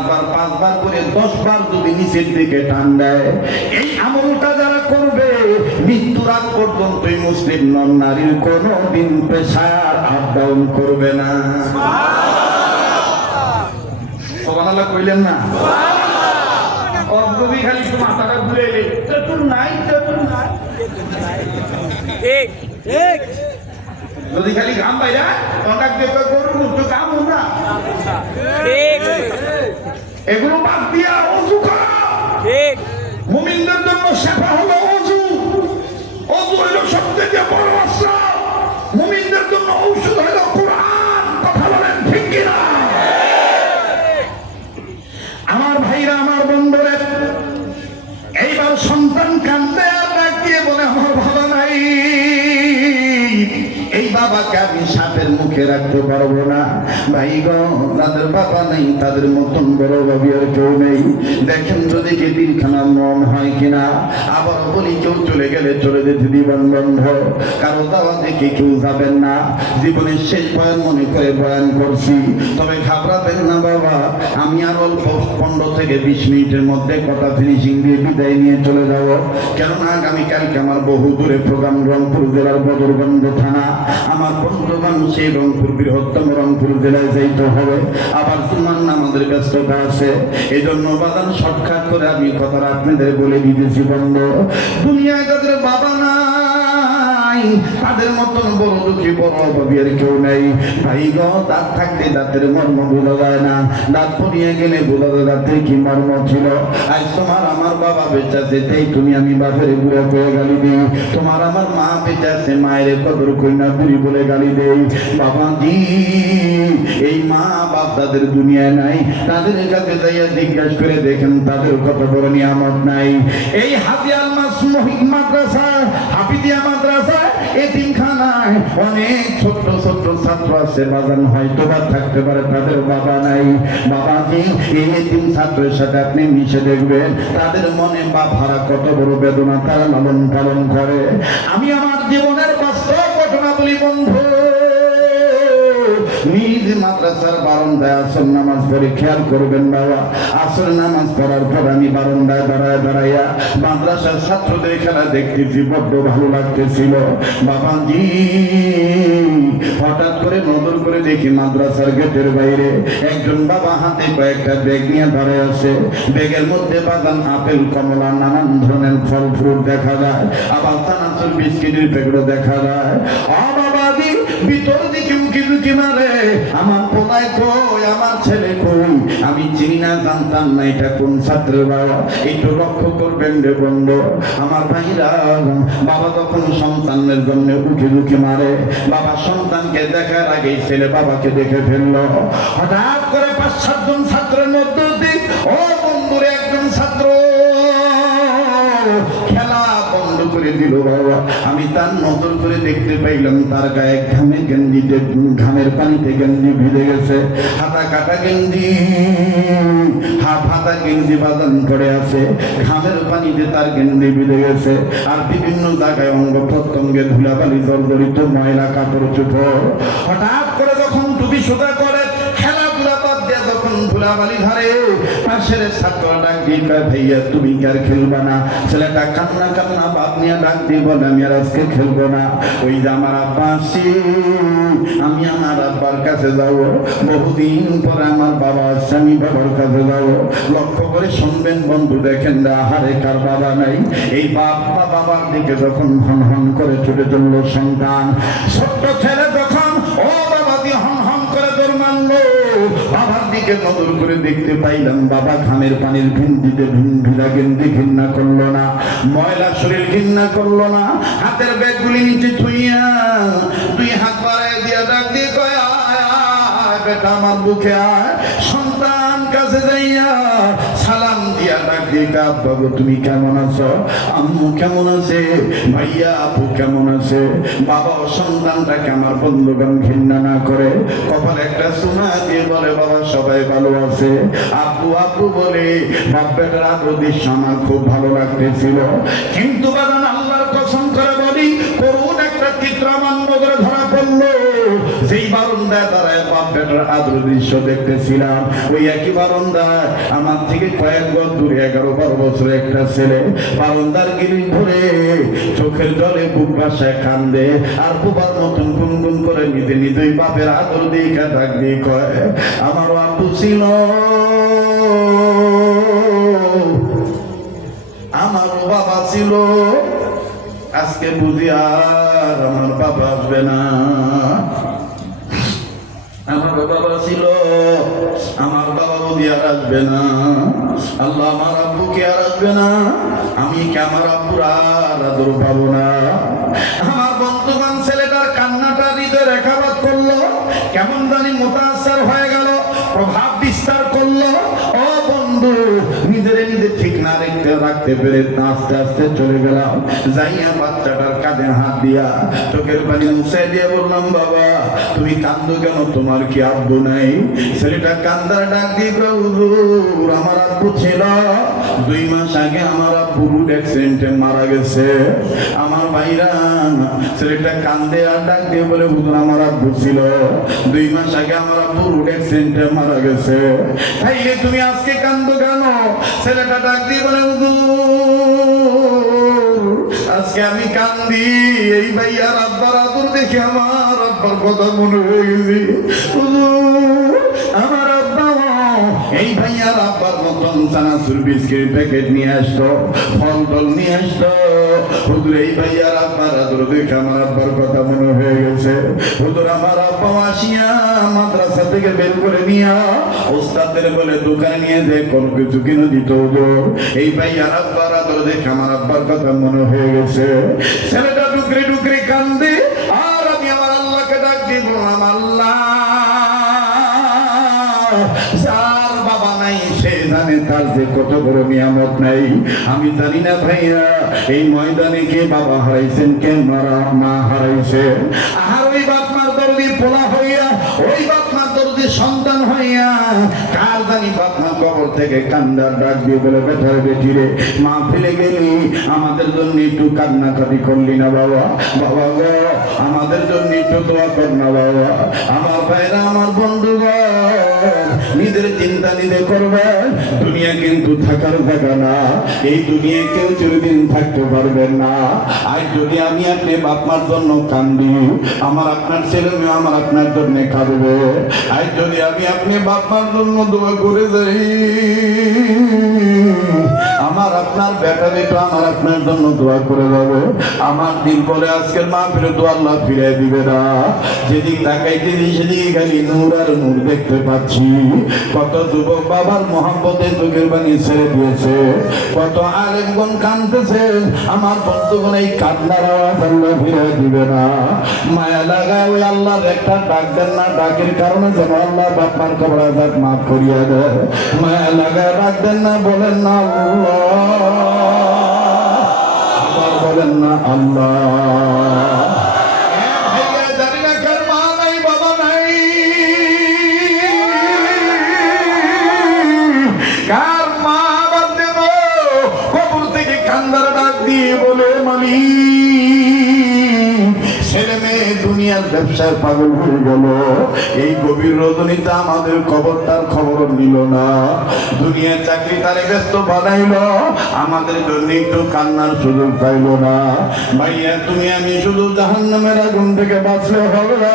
বার করে 10 বার যদি নিচের দিকে টান দেয়, এই আমলটা যারা করবে মৃত্যুর আগ পর্যন্তই মুসলিম নারীর কোনো দিন প্রেসার আপ ডাউন করবে না। সুবহানাল্লাহ কইলেন না? অদ্ভুত খালি তো মাথাটা ঘুরে এলে তেতুল নাই, তেতুল নাই। ঠিক যদি খালি ঘাম বাইরা কন্টাক্ট দিয়ে করুন তো কাম আমরা ঠিক এগুলো বাদ দিয়া ওযু করা। ঠিক মুমিনদের জন্য সেবা হলো ওযু। ওযু হলো সবথেকে বড় অস্ত্র। মুমিনদের জন্য ঔষধ হলো কোরআন। কথা বলেন ঠিক কিনা? আমার ভাইরা, আমার বন্ধুরা, এইবার সন্তান কাঁদতে আর ডাক দিয়ে বলে, আমার বাবা নাই, এই বাবাকে আমি সাপের মুখে রাখতে পারবো না। ভাই গো, তাদের বাবা নেই, তাদের মতন বড় ভাবি আর কেউ নেই। দেখেন যদি কে দিলখানা মন হয় কিনা। আবার বলি, কেউ চলে গেলে চলে যেতে দিবেন বন্ধ, কারো দাওয়া দেখে কেউ যাবেন না। জীবনের শেষ বয়ান মনে করে বয়ান করছি, তবে ঘাবড়াবেন না বাবা, আমি আর অল্প 15 থেকে 20 মিনিটের মধ্যে কথা ফিনিশিং দিয়ে বিদায় নিয়ে চলে যাব। কেননা আগামীকালকে আমার বহু দূরে প্রোগ্রাম, রংপুর জেলার বদরগঞ্জ থানা। আমার বন্ধুগণ, সেই রংপুর বৃহত্তম রংপুর জেলায় যাইতে হবে, আবার সুমান আমাদের ব্যস্ততা আছে। এই জন্য বাদান শর্টকাট করে আমি কথাটা আপনাদের বলে দিতেছি বন্ধু। দুনিয়ায় যাদের বাবা নাই, তাদের মতন বড় দুঃখী বড় অভাবী আর কেউ নেই। ভাই গো, দাঁত থাকতে দাঁতের মর্ম বোঝা যায় না, দাঁত পড়িয়ে গেলে বোঝা যায় দাঁতে কি মর্ম ছিল। আজ তোমার আমার বাবা বেঁচে আছে, তাই তুমি আমি বাপের বুড়া করে গালি দিই। তোমার আমার মা বেঁচে আছে, মায়ের কদর কই না, বুড়ি বলে গালি দেই। বাবাজি, এই মা বাপ তাদের দুনিয়ায় নাই, তাদের কাছে যাইয়া জিজ্ঞাসা করে দেখেন তাদের কত বড় নিয়ামত নাই। এই হাদিয়াল মাদ্রাসা, হাফিজিয়া মাদ্রাসা, এতিমখানায় অনেক ছোট্ট ছোট্ট ছাত্র আছে, বাজান হয়তো বা থাকতে পারে তাদের বাবা নাই। বাবাজি, এই এতিম ছাত্রের সাথে আপনি মিশে দেখবেন তাদের মনে বাপ হারা কত বড় বেদনা তারা লালন পালন করে। আমি আমার জীবনের বাস্তব ঘটনা বলি বন্ধু। নিজ মাদ্রাসার বারান্দায় আসর নামাজ পড়ে, খেয়াল করবেন বাবা, আসর নামাজ পড়ার পর আমি বারান্দায় দাঁড়াইয়া মাদ্রাসার ছাত্রদের খেলা দেখতেছি, বড্ড ভালো লাগতেছিল। বাবাজি, হঠাৎ করে নজর করে দেখি মাদ্রাসার গেটের বাইরে একজন বাবা হাতে কয়েকটা ব্যাগ নিয়ে দাঁড়ায় আছে। ব্যাগের মধ্যে বাদাম, আপেল, কমলা, নানান ধরনের ফল ফ্রুট দেখা যায়, আবার চানাচুর বিস্কিটের প্যাকেটও দেখা যায়। বাবাজি, ভিতর দিকে উকি ঝুঁকি মারে, আমার পোলায় কই, আমার ছেলে কই, আমি চিনি না, জানতাম না এটা কোন ছাত্রের বাবা। একটু লক্ষ্য করবেন রে বন্ধু আমার ভাইরা, বাবা তখন সন্তানের জন্য উকি ঝুঁকি মারে, বাবা সন্তানকে দেখার আগেই ছেলে বাবাকে দেখে ফেললো। হঠাৎ করে 5-7 জন ছাত্রের মধ্যে দিক, ও বন্ধুর একজন ছাত্র খেলা বন্ধ করে দিল বাবা। আমি তার নজর করে দেখতে পাইলাম তার গায়ে ঘামের গেঞ্জিতে, ঘামের পানিতে গেঞ্জি ভিজে গেছে, হাতা কাটা গেঞ্জি, হাতা গেঞ্জি বাদান করে আছে, ঘামের পানিতে তার গেঞ্জি ভিজে গেছে, আর বিভিন্ন জায়গায় অঙ্গ প্রত্যঙ্গে ধুলাবালি জর্জরিত ময়লা কাপড় চোপড়। হঠাৎ করে যখন টুপি সোজা করে খেলাধুলা বাদ দিয়ে যখন ধুলাবালি ধরে, পাশের ছাত্র ডাক দিয়ে কয়, ভাইয়া তুমি কি আর খেলবা না? ছেলেটা কান্না কান্না বাপ নিয়ে ডাক দিয়ে বলে, আমি আর আজকে খেলবো না। ওই যে আমার আব্বা আসছে, আমি আমার আব্বার কাছে যাবো, বহুদিন পরে আমার বাবা আসছে, আমি বাবার কাছে যাবো। লক্ষ্য করে শুনবেন বন্ধু, দেখেন না আহারে কার বাবা নাই। এই বাবার দিকে যখন হন হন করে ছুটে চললো সন্তান, ছোট্ট ছেলে যখন ও বাবা দিয়ে হন হন করে দৌড় মারলো, বাবার দিকে নজর করে দেখতে পাইলাম বাবা ঘামের পানির গেঞ্জিতে ভিজা গেঞ্জি ঘৃণা করলো না, ময়লা শরীর ঘৃণা করলো না, হাতের ব্যাগগুলি নিচে থুইয়া 2 হাত বাড়ায় দিয়া ডাক দিয়ে কয়, আয় আয় বেটা আমার বুকে আয়। সন্তান কাছে যাইয়া সালাম দিয়া ডাক দিয়ে, আব্বা গো তুমি কেমন আছো? আম্মু কেমন আছে? ভাইয়া আপু কেমন আছে? বাবা ও সন্তানটাকে আমার বন্ধুগণ ঘৃণা না করে কপালে একটা সোনা দিয়ে বলে, বাবা সবাই ভালো আছে। আপু আপু বলে বাপ বেটার আদর দৃশ্য আমার খুব ভালো লাগতেছিল, কিন্তু বাদান আল্লাহর কসম করে বলি, করুণ একটা চিত্র আমার নজরে ধরা পড়লো। যেই বারান্দায় দাঁড়ায় বাপ বেটার আদর দৃশ্য দেখতেছিলাম, ওই একই বারান্দায় আমার থেকে কয়েক গজ দূরে 11-12 বছরের একটা ছেলে বারান্দার গিরিল ধরে চোখের জলে বুক ভাসায় কান্দে, আর বুবার মতন গুনগুন করে নিজে নিজেই বাপের আদর দিয়ে ডাক দিয়ে কয়, আমারও আপু ছিল, আমারও বাবা ছিল, আজকে বুঝি আর আমার বাবা আসবে না। আমার বাবা ছিল, আমার বাবা বুঝি আর আসবে না। আল্লাহ আমার আব্বুকে আর আসবে না, আমি কি আমার আব্বুর আর আদর পাবো না? আমার বন্ধুবান ছেলেটার কান্নাটা হৃদয় রেখাপাত করলো, কেমন জানি মুতাআসসির হয়ে গেল, প্রভাব বিস্তার করলো। ও বন্ধু, নিজের নিজে ঠিক না রাখতে পেরে আস্তে আস্তে চলে গেলাম, যাইয়া বাচ্চাটার কাঁধে হাত দিয়া চোখের পানি মুছে দিয়ে বললাম, বাবা তুমি কান্দো কেন? তোমার কি আব্বু নাই? ছেলেটা কান্দার ডাক দিয়ে, হুজুর আমার আব্বু ছিল, 2 মাস আগে আমার আব্বু রোড অ্যাক্সিডেন্টে মারা গেছে। আমার ভাইরা, ছেলেটা কান্দে আর ডাক দিয়ে বলে, হুজুর আমার আব্বু ছিল, 2 মাস আগে আমার আব্বু রোড অ্যাক্সিডেন্টে মারা গেছে। তাইলে তুমি আজকে কান্দো কেন? ছেলেটা ডাক দিয়ে বলে, হুজুর আজকে আমি কান্দি এই ভাইয়ার আব্বার আদর দেখে আমার আব্বার কথা মনে হয়ে গেছে। হুজুর আমার আব্বা এই ভাইয়ার আব্বার মতন চানাচুর বিস্কিট প্যাকেট নিয়ে আসতো, ফল টল নিয়ে আসতো। হুজুর এই ভাইয়ার আব্বার আদর দেখে আমার আব্বার কথা মনে হয়ে গেছে। হুজুর আমার আব্বা আসিয়া মাদ্রাসা থেকে বের করে নিয়া ওস্তাদের বলে দোকানে নিয়ে যে কোনো কিছু কিনে দিত। হুজুর এই ভাইয়ার আব্বার আদর দেখে আমার আব্বার কথা মনে হয়ে গেছে। ছেলেটা ডুকরে ডুকরে কান্দে, আর আমি আমার আল্লাহকে ডাক দিয়ে বললাম, আল্লাহ যার বাবা নাই সে জানে তার যে কত বড় নিয়ামত নাই। আমি জানি না ভাইয়া এই ময়দানে কে বাবা হারাইছেন, কে মা হারাইছে। আর ওই বাপমার দরদির পোলা হইয়া, ওই বাপমার দরদির সন্তান হইয়া কার জানি বাপমার কবর থেকে কান্দার ডাক দিয়ে বলে, বেটার বেটি রে, মা ফেলে গেলি, আমাদের জন্য একটু কান্নাকাটি করলি না বাবা? বাবা গো আমাদের জন্য একটু দোয়া কর না বাবা। আমার ভাইরা, আমার বন্ধুগণ, নিজের চিন্তা নিজে করবেন। দুনিয়া কিন্তু থাকার জায়গা না, এই দুনিয়া কেউ চিরদিন থাকতে পারবেন না। আজ যদি আমি আপনি বাপমার জন্য কান্দি, আমার আপনার ছেলে মেয়ে আমার আপনার জন্য কাঁদবে। আজ যদি আমি আপনি বাপমার জন্য দোয়া করে যাই, আমার আমার আপনার বেটা বেটা আমার আপনার জন্য দোয়া করে যাবে। আমার দিল বলে আজকের মাহফিলে তো আল্লাহ ফিরে দিবে না। যেদিক তাকাইতে দিই সেদিকে খালি নূর আর নূর দেখতে পাচ্ছি। কত যুবক বাবার মহব্বতে চোখের পানি ছেড়ে দিয়েছে, কত আলেমগণ কাঁদতেছেন। আমার বন্ধুগণ এই কান্নার আওয়াজ আল্লাহ ফিরে দিবে না। মায়া লাগায় ওই আল্লাহর একটা ডাক দেন না, ডাকের কারণে যেন আল্লাহ বাপমার কবর আযাব মাফ করিয়া দেয়। মায়া লাগায় ডাক দেন না, বলেন না আল্লাহ, আবার বলেন না আল্লাহ। জানি না কার মা নাই বাবা নাই, কার মা বাদ দেব কবর থেকে কান্দার ডাক দিয়ে বলে মালিক ছেলে মেয়ে দুনিয়ার ব্যবসার পাগল হয়ে গেল। এই গভীর রজনীতে আমাদের খবরটার খবর নিল না। দুনিয়ার চাকরি তারে ব্যস্ত বানাইল, আমাদের জন্য একটু কান্নার সুযোগ পাইল না। ভাইয়া তুমি আমি শুধু জাহান্নামের আগুন থেকে বাঁচলে হবে না,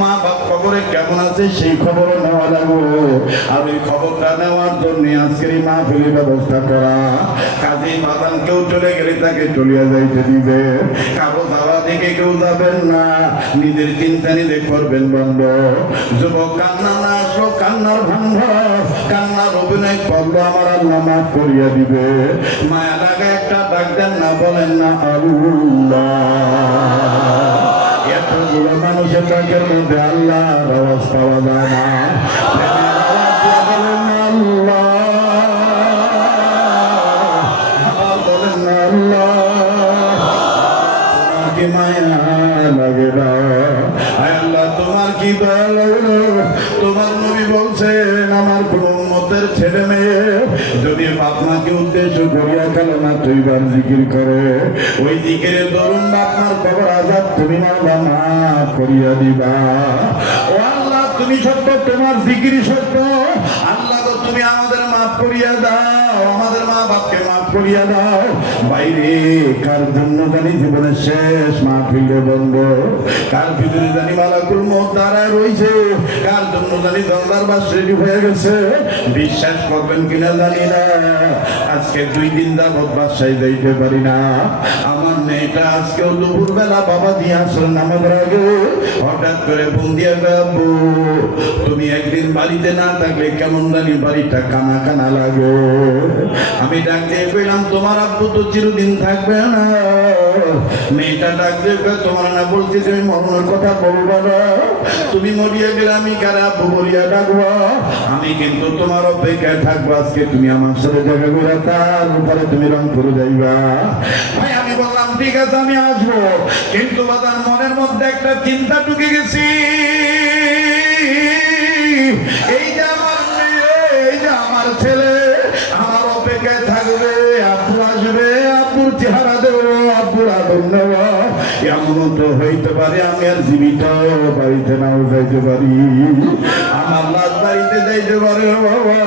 মা বাপ খবরে কেমন আছে সেই খবরও নেওয়া লাগবে। আর ওই খবরটা নেওয়ার জন্য আজকের এই মাহফিলের ব্যবস্থা করা। কাজেই বাদান কেউ চলে গেলে তাকে চলিয়া যাইতে দিবে, কারো যাওয়া দিকে কেউ যাবেন না। নিজের চিন্তা নিজে করবেন বন্ধ। যুবক কান্না না আসলো, কান্নার ভাঙ্গ, কান্নার অভিনয় করলো, আমার আল্লাহ মাফ করিয়া দিবে। মায়া লাগা একটা ডাক দেন না, বলেন না আল্লাহ। এতগুলো মানুষের ডাকের মধ্যে আল্লাহর আওয়াজ পাওয়া যায় না। প্রেমের আওয়াজ দিয়ে বলেন না আল্লাহ, আবার বলেন না আল্লাহ। তোমার কি মায়া লাগে না? আয় আল্লাহ তোমার কি দয়া লাগে? তোমার নবী বলছেন আমার কোন উম্মতের ছেলে মেয়ে যদি বাপ মাকে উদ্দেশ্য করিয়া কালেমা তৈবার জিকির করে, ওই জিকিরের দরুন বাপ মার কবর আযাব তুমি মাফ করিয়া দিবা। ও আল্লাহ তুমি সত্য, তোমার জিকির সত্য। আল্লাহ গো তুমি আমাদের মাফ করিয়া দাও, আমাদের মা বাপকে মাফ করিয়া দাও। বাইরে কার জন্য জানি জীবনের শেষ মাহফিলে বন্ধ, কার ভিতরে জানি মালাকুল মউত দাঁড়ায় রইছে, কার জন্য জানি দরবার বাস রেডি হয়ে গেছে। বিশ্বাস করবেন কিনা জানি না, আজকে 2 দিন যাবত বাসায় যাইতে পারি না। আমার মেয়েটা আজকেও দুপুর বেলা বাবা দিয়ে আসল নামাজের আগে হঠাৎ করে ফোন দিয়া গাবো, তুমি একদিন বাড়িতে না থাকলে কেমন জানি বাড়িটা কানা কানা লাগে। আমি ডাক দিয়ে কইলাম তোমার আব্বু তো চিরদিন থাকবে না। মেয়েটা ডাক দিয়ে তোমার না বলছি তুমি মরণের কথা বলবো না, তুমি মরিয়া গেলে আমি কারা আব্বু বলিয়া ডাকবো। আমি কিন্তু তোমার অপেক্ষায় থাকবো, আজকে তুমি আমার সাথে দেখা করে তার উপরে তুমি রংপুর যাইবা। ভাই আমি বললাম ঠিক আছে আমি আসবো, কিন্তু বাদার মনের মধ্যে একটা চিন্তা ঢুকে গেছি। এই যে আমার মেয়ে, এই যে আমার ছেলে আমার অপেক্ষায় থাকবে, আব্বু আসবে, আব্বুর চেহারা দেবো, আব্বুর আদর নেব। এমন তো হইতে পারে আমি আর জীবিত বাড়িতে নাও যাইতে পারি, আমার লাশ বাড়িতে যাইতে পারে বাবা।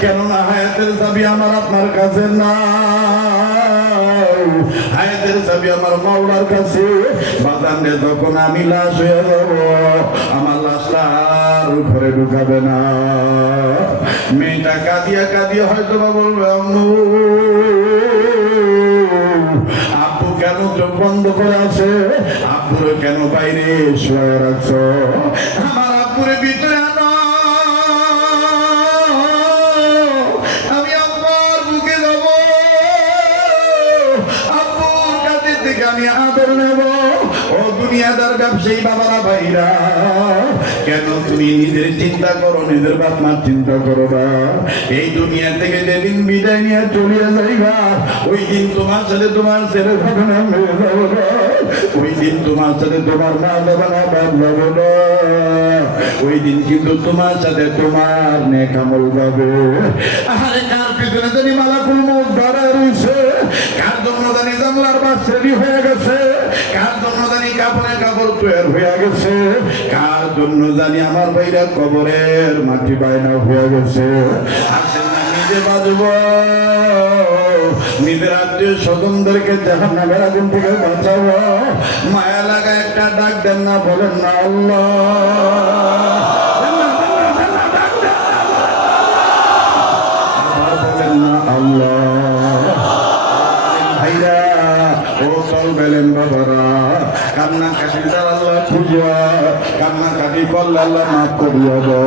কেননা হায়াতের চাবি আমার আপনার কাছে না, হায়াতের চাবি আমার মাওলার কাছে। বাজানে যখন আমি লাশ হয়ে যাব, আমার লাশটা আর ঘরে ঢুকাবে না। মেয়েটা কাঁদিয়া কাঁদিয়া হয়তো বা বলবে আম্মু আব্বু কেন চোখ বন্ধ করে আছে, আব্বুর কেন বাইরে শুয়ে রাখছো, আমার আব্বুরে ভিতরে আনো, আমি আব্বার বুকে যাব, আব্বুর কাছে থেকে আমি আদর নেব। ও দুনিয়াদার ব্যবসায়ী বাবারা ভাইরা, কেন তুমি নিজের চিন্তা করো, নিজের বাপ মার চিন্তা করো না? এই দুনিয়া থেকে যেদিন বিদায় নিয়ে চলিয়া যাইবা, ওই দিন তোমার সাথে তোমার ছেলে যাবে না, মেয়ে যাবে না, ওই দিন তোমার সাথে তোমার মা যাবে না, বাপ যাবে না, ওই দিন কিন্তু তোমার সাথে তোমার নেক আমল যাবে। আরে কার পিছনে জানি মালাকুল মউত দাঁড়ায় রইছে, কার জন্য জানি জানলার বাস রেডি হয়ে গেছে, কার জন্য জানি কাপড়ের কাপড় তৈরি হয়ে গেছে, কার জন্য জানি আমার ভাইরা কবরের মাটি বায়না হয়ে গেছে। আসেন না নিজে বাজব, নিজের আত্মীয় স্বজনদেরকে জাহান্নামের আগুন থেকে বাঁচাবো। মায়া লাগা একটা ডাক দেন না, বলেন না আল্লাহ। আবার বলেন না আল্লাহ। কান্না কাটির দ্বারা আল্লাহ খুঁজিয়া কান্না কাটি করলে আল্লাহ মাফ করিয়া গো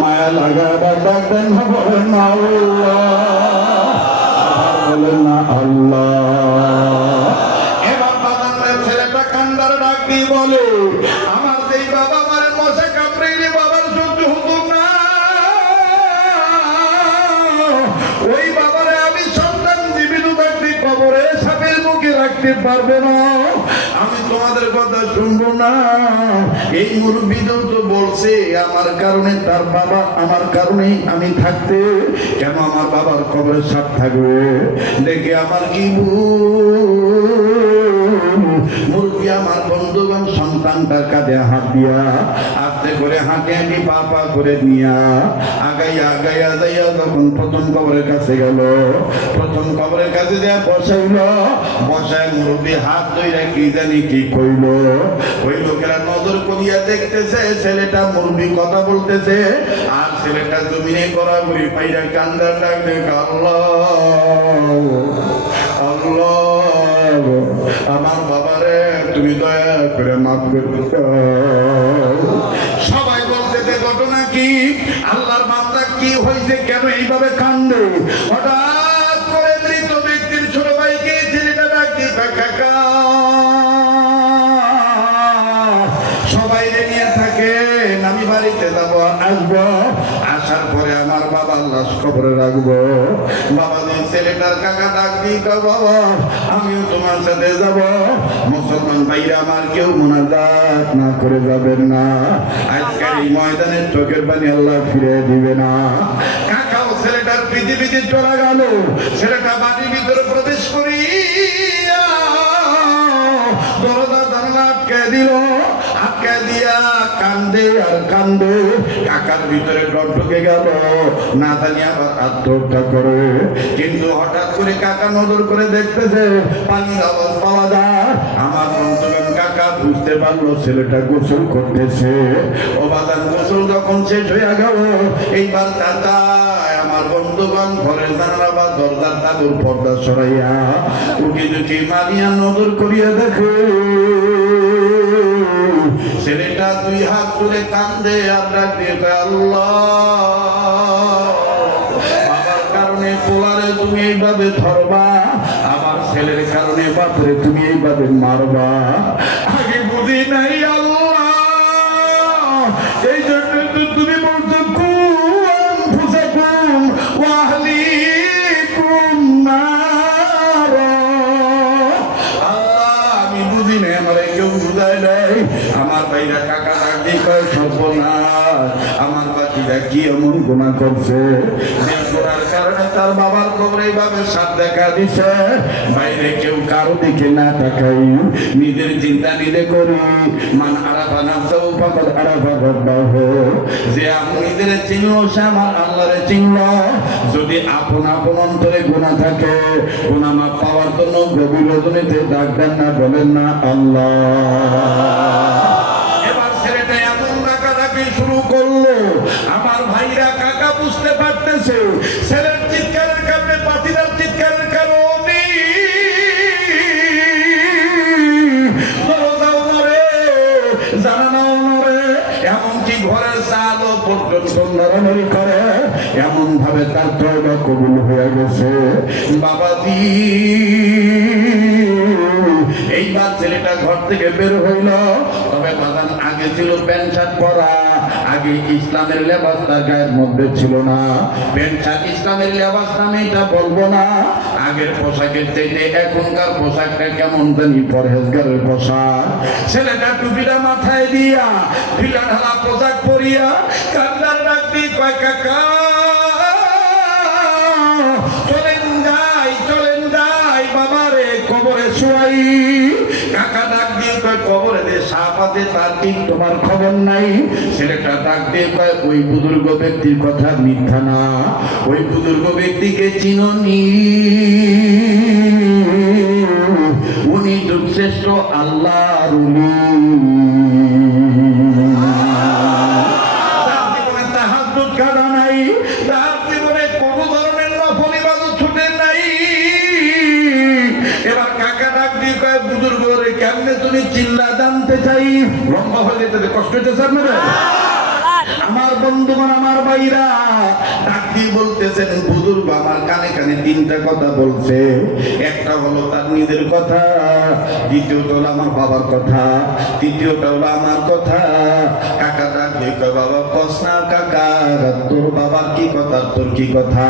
মায়া লাগা ডাকবেন বলেন না আল্লাহ বলেন না আল্লাহ। এবার বাবার ছেলেটা কান্দার ডাক দিয়ে বলে আমার যেই বাবা মারে মশা কামড়াইলে বাবার সহ্য হতো না, ওই বাবারে আমি সন্তান জীবিত থাকতে কবরে সাপের মুখে রাখতে পারবে না, আমি তোমাদের কথা শুনবো না। এই মুরব্বীদেরও তো বলছে আমার কারণে তার বাবা, আমার কারণেই আমি থাকতে কেন আমার বাবার কবরে সাপ থাকবে। দেখে আমার কি মুরব্বী আমার বন্ধুগণ সন্তানটার কাঁধে হাত দিয়া আস্তে করে হাঁটে আমি পা করে নিয়া আগাইয়া যাইয়া যখন প্রথম কবরের কাছে গেল, প্রথম কবরের কাছে দেয়া বসাইল, বসায় মুরব্বী হাত ধইরা কি জানি কি কইল, ওই লোকেরা নজর করিয়া দেখতেছে ছেলেটা মুরব্বী কথা বলতেছে আর ছেলেটা জমিনে গড়াগড়ি পাইরা কান্দার ডাক দেখ আল্লাহ আল্লাহ আমার বাবারে তুমি দয়া করে মাফ করে দাও। সবাই বলতেছে ঘটনা কি, আল্লাহর বান্দা কি হয়েছে, কেন এইভাবে কান্দে। হঠাৎ করে মৃত ব্যক্তির ছোট ভাইকে ছেলেটা ডাক দিয়ে কাকা সবাই নিয়ে থাকে আমি বাড়িতে যাবো আসবো, আসার পরে আমার বাবার লাশ কবরে রাখবো। বাবা যে ছেলেটার কাকা ডাক দিয়ে বাবা আমিও তোমার সাথে যাব। মুসলমান ভাইরা আমার কেউ মুনাজাত না করে যাবেন না, আজকের এই ময়দানের চোখের পানি আল্লাহ ফিরে দিবে না। কাকাও ছেলেটার পৃথিবীতে চলে গেল, ছেলেটা বাড়ির ভিতরে প্রবেশ করি দরজা জানলা আটকে দিল, আটকে দিয়া কান্দে আর কান্দে, কাকার ভিতরে ডর ঢুকে গেল, না জানি আবার আত্মহত্যা করে। কিন্তু হঠাৎ করে কাকা নজর করে দেখতেছে পানির আওয়াজ পাওয়া যায়, আমার বন্ধুগণ কাকা বুঝতে পারলো ছেলেটা গোসল করতেছে। ও বাদান গোসল যখন শেষ হয়ে গেল, এইবার চাচা আমার বন্ধুগণ ঘরের জানালা বা দরজার তাবুর পর্দা সরাইয়া উঠি দুটি মারিয়া নজর করিয়া দেখে ছেলেটা দুই হাত তুলে কান্দে আর ডাক দিয়ে আল্লাহ বাবার কারণে পোলারে তুমি এইভাবে ধরবা, আমার ছেলের কারণে বাপরে তুমি এইভাবে মারবা। আগে বুঝি নাই আল্লাহ, এই জন্য তো তুমি বলছো কুম ফুসাকুম ওয়াহলিকুম নার। আল্লাহ আমি বুঝি নাই, আমার কেউ বুঝায় নাই। আমার ভাইরা কাকা ডাক দিয়ে কয় সর্বনাশ আমার বাচ্চাটা কি এমন গুনাহ করছে করার কারণে তার বাবার কবরে এইভাবে সাপ দেখা দিছে। বাইরে কেউ কারো দিকে না তাকাই নিজের চিন্তা নিজে করি, মান আরাফা নাফসাহু ফাকাদ আরাফা রাব্বাহু, যে আমি নিজের চিনলো সে আমার আল্লাহরে চিনলো। যদি আপন আপন অন্তরে গুনাহ থাকে গুনাহ মাফ পাওয়ার জন্য গভীর রজনীতে ডাক দেন না, বলেন না আল্লাহ। এবার ছেলেটা এমন ডাকাডাকি শুরু করলো, আমার ভাইরা কাকা বুঝতে পারতেছে ছেলের চিৎকারের কারণে পাতিদার চিৎকারের কারণে দরজাও নড়ে জানালাও নড়ে, এমনকি ঘরের চালও পর্যন্ত নড়ানড়ি করে, এমন ভাবে তার তওবা কবুল হয়ে গেছে। বাবাজি এইবার ছেলেটা ঘর থেকে বের হইল, তবে বাগান আগে ছিল প্যান্ট শার্ট পরা, আগে ইসলামের লেবাস তার গায়ের মধ্যে ছিল না। প্যান্ট শার্ট ইসলামের লেবাস নামে এটা বলবো না, আগের পোশাকের চাইতে এখনকার পোশাকটা কেমন জানি পরহেজগারের পোশাক। ছেলেটা টুপিটা মাথায় দিয়া ঢিলা ঢালা পোশাক পরিয়া কান্নার ডাক দিয়ে কয় কাকা চলেন যাই বাবারে কবরে শুয়াই। কাকা ডাক দিয়ে কয় কবরে যে সাপ আছে তার ঠিক তোমার খবর নাই। ছেলেটা ডাক দিয়ে কয় ওই বুজুর্গ ব্যক্তির কথা মিথ্যা না, ওই বুজুর্গ ব্যক্তিকে চিননি, উনি যুগশ্রেষ্ঠ আল্লাহর ওলি। তার জীবনে তাহাজ্জুদ কাঁদা নাই, তার জীবনে কোনো ধরনের নফল ইবাদত ছুটে নাই। এবার কাকা ডাক দিয়ে কয় বুজুর্গ রে কেমনে তুমি চিল্লা দান লম্বা হয়ে যেতে কষ্ট হইতেছে আপনারা? আমার বন্ধুগণ, আমার ভাইরা ডাক দিয়ে বলতেছেন, বুজুর্গ আমার কানে কানে তিনটা কথা বলছে। একটা হলো তার নিজের কথা, দ্বিতীয়টা হলো আমার বাবার কথা, তৃতীয়টা হলো আমার কথা। কাকা ডাক দিয়ে কয়, বাবা কস না কাকা, তোর বাবার কি কথা, তোর কি কথা?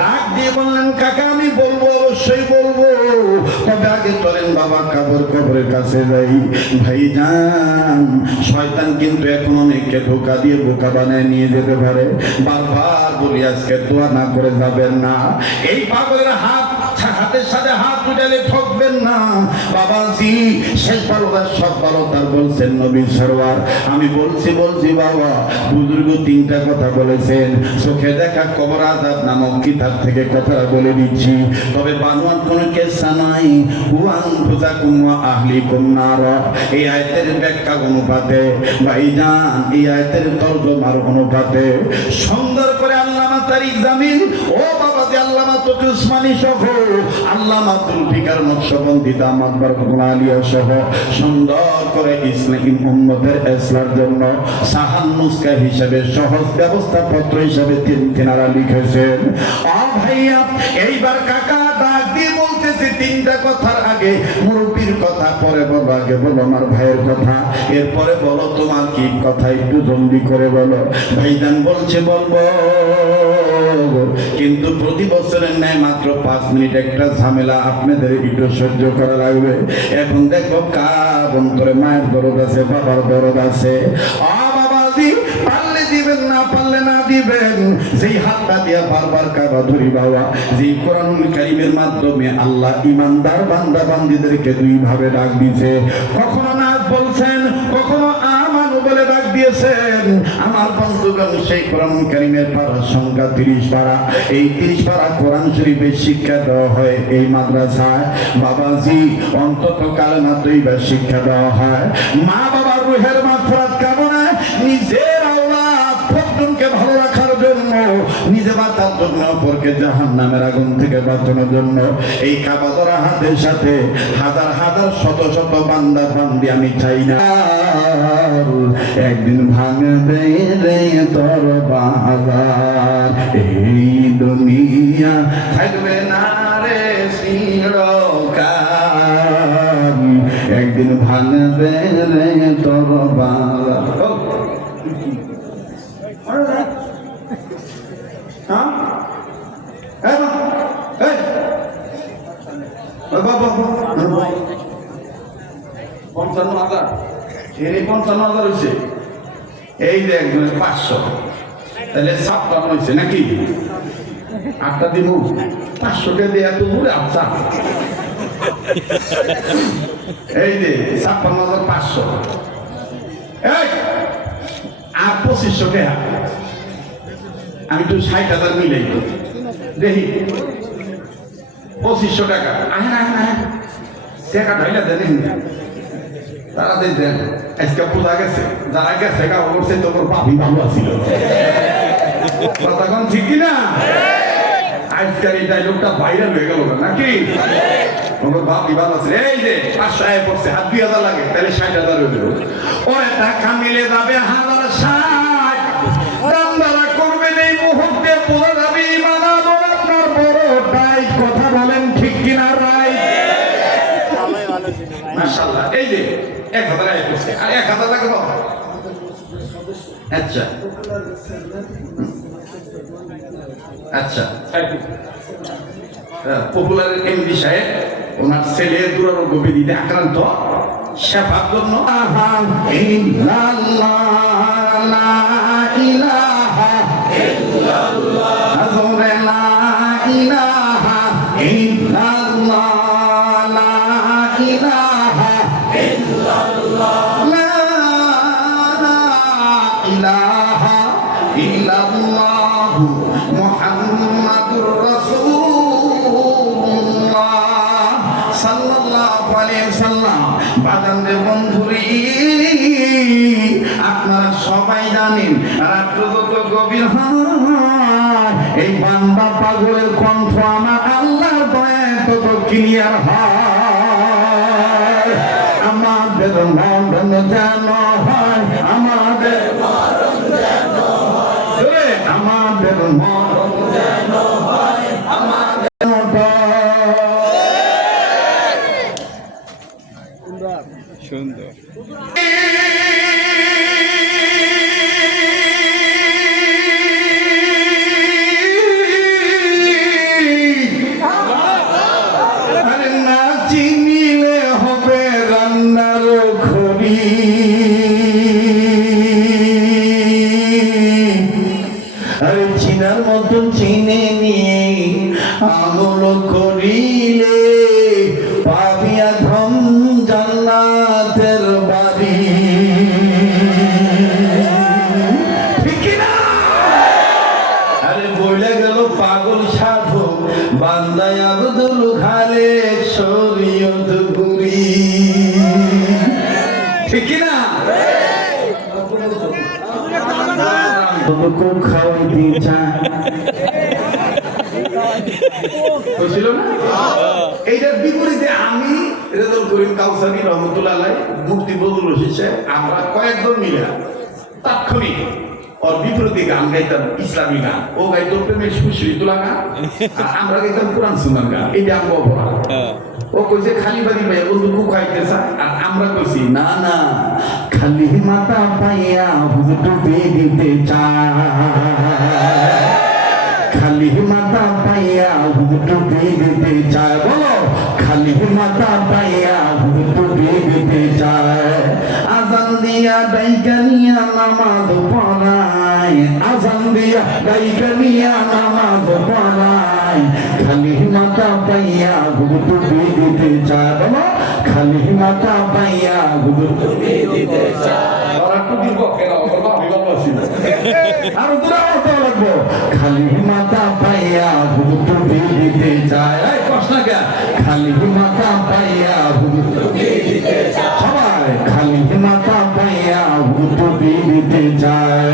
ডাক দিয়ে বললেন, কাকা আমি বলবো, অবশ্যই বলবো, তবে আগে চলেন বাবা কবরের কাছে যাই। ভাইজান, শয়তান কিন্তু এখন অনেককে ধোঁকা দিয়ে বোকা বানায় নিয়ে যেতে পারে। বারবার বলি আজকে দোয়া না করে যাবেন না। এই পাগলের হাতের সাথে হাত উঠালে ঠকবেন না। বাবাজি শেষ বারোটার সব বারোটার বলছেন নবী সরওয়ার। আমি বলছি বাবা, বুজুর্গ তিনটা কথা বলেছেন। চোখে দেখা কবর আযাব নামক কিতাব থেকে কথা বলে দিচ্ছি, তবে বানোয়ার কোনো কেসা নাই। কুয়ান ফুজাকুম ওয়া আহলিকুম নার, এই আয়াতের ব্যাখ্যা অনুপাতে ভাইজান, এই আয়াতের তরজমার অনুপাতে সুন্দর করে আল্লামা তারিক জামিল, ও বাবা যে আল্লামা তকি উসমানী সহ, আল্লামা জুলফিকার নকশবন্দি দামাত বারকাতুল আলিয়া সহ সুন্দর করে ইসলামী উম্মতের ইসলার জন্য সাহান নুসখা হিসেবে সহজ ব্যবস্থাপত্র হিসেবে তিনারা লিখেছেন। ভাইয়া, এইবার কাকা ডাক দিয়ে বলতেছে তিনটা কথার আগে মুরব্বীর কথা পরে বলো, আগে বলো আমার ভাইয়ের কথা, এরপরে বলো তোমার কি কথা, একটু জলদি করে বলো। ভাইজান বলছে বলবো, কিন্তু প্রতি বছরের ন্যায় মাত্র 5 মিনিট একটা ঝামেলা, আপনাদের একটু সহ্য করা লাগবে। এখন দেখো কার অন্তরে মায়ের দরদ আছে, বাবার দরদ আছে। পারলে দিবেন, না পারলে না দিবেন। যেই হাতটা দিয়া বারবার কাবা ধরি বাবা, যেই কোরআনুল কারীমের মাধ্যমে আল্লাহ ইমানদার বান্দা বান্দীদেরকে দুই ভাবে ডাক দিয়েছে, কখনো নাস বলছেন, কখনো আমানু বলে ডাক দিয়েছেন। আমার বন্ধুগণ, সেই কোরআনুল কারীমের পারার সংখ্যা 30 পারা। এই 30 পারা কোরআন শরীফের শিক্ষা দেওয়া হয় এই মাদ্রাসায়। বাবাজি অন্তত কালেমা তৈয়বা শিক্ষা দেওয়া হয়। মা বাবার রুহের মাগফিরাত কামনায়, নিজের আওলাদ প্রত্যেককে ভালো রাখার জন্য, নিজে বাঁচার জন্য, অপরকে জাহান্নামের আগুন থেকে বাঁচানোর জন্য এই কাবা ধরা হাতের সাথে হাজার হাজার শত শত বান্দা বান্দি আমি চাই না। একদিন ভাঙবে রে তোর বাজার, এই দুনিয়া থাকবে না রে চিরকাল। একদিন ভাঙবে রে তোর বাজার। এই যে একজনের 500, তাহলে 56 হয়েছে নাকি? 8টা দিব 500 দিয়ে এত দূরে আচ্ছা। এই যে 56,500 আর 2500 টাকা আমি তো 60,000 মিলাই দেখি 2500 টাকা। টাকা ঢাইলা দেন, তারা দেন। আজকে পূজা গেছে, যারা গেছে গা করছে তোর ভাবি ভালো আছিল। কথা ঠিক কিনা? আজকাল এই ডায়লগটা ভাইরাল হয়ে গেল নাকি? ভাবি ভালো আছে। এই যে 500 আয় পড়ছে, হাত 2000 লাগে, তাহলে 60,000 হয়ে গেল। ওরে টাকা মিলে যাবে 1060, দামদারা করবেন এই মুহূর্তে, পড়ে যাবে ইমান আমল আপনার বড়টাই। কথা বলেন ঠিক কিনা? রাই মাশাআল্লাহ। এই যে 1000 আয় পড়ছে, আর 1000 লাগে বাবা। আচ্ছা আচ্ছা, পপুলার এমডি সাহেব ওনার ছেলে দুরারোগ্য ব্যাধিতে আক্রান্ত, সেবার জন্য আপনারা সবাই জানেন রাত্র যত গভীর হয়, এই বান্দা পাগলের কণ্ঠ আমার আল্লাহর দয়ায় তত ক্লিয়ার হয়। আমাদের মন যেন হয় আমাদের জোরে, আমাদের মরণ যেন হয় আমাদের মতো। সুন্দর। আরে না চিনিলে হবে রান্নার খড়ি, আরে চিনার মতন চিনে নিয়ে আমল করিলে পাবিয়া ধন জান্নাতের বাড়ি। ঠিক কি না? আরে বইলে গেল পাগল সাধু বান্দায় আব্দুল খালেক শরীয়ত গুরি। ঠিক কি না? কোন খাওয়াইতে চায় হয়েছিল না? এইটার বিপরীতে আমি রেজাউল করিম কাউসারি রহমতুল্লাহ আলাইহি, মুফতি বদরুল রশিদ সাহেব, আমরা কয়েকজন মিলে তাৎক্ষণিক ওর বিপরীতে গান গাইতাম, ইসলামী গান। ও গাইতো প্রেমের সুশ্রী তোলা গান, আর আমরা গাইতাম কোরআন সুন্নাহ গান। এইটা আমরা অপরাধ। ও কইছে খালি বাড়ি ভাই বন্ধু খুব খাইতে চায়, আর আমরা কইছি না না, খালি মাথা পাইয়া হুজুর ডুবে দিতে চায়, খালি মাথা পাইয়া হুজুর ডুবে দিতে চায়। বলো, খালি মাথা পাইয়া হুজুর ডুবে দিতে চায়। আজান দিয়া ডাইকানিয়া নামাজ পড়ায়, আজান দিয়া ডাইকানিয়া নামাজ পড়ায়, খালি মাথা পাইয়া হুজুর ডুবে দিতে চায়। বলো, খালি মাথা পাইয়া হুজুর ডুবে দিতে চায়। আরো দূরে লাগবো, খালি মাথা পাইয়া হুজুর ডুবে দিতে চায়। এই প্রশ্ন কে? খালি মাথা পাইয়া হুজুর ডুবে দিতে চায়। সবাই খালি মাথা পাইয়া হুজুর ডুবে দিতে চায়।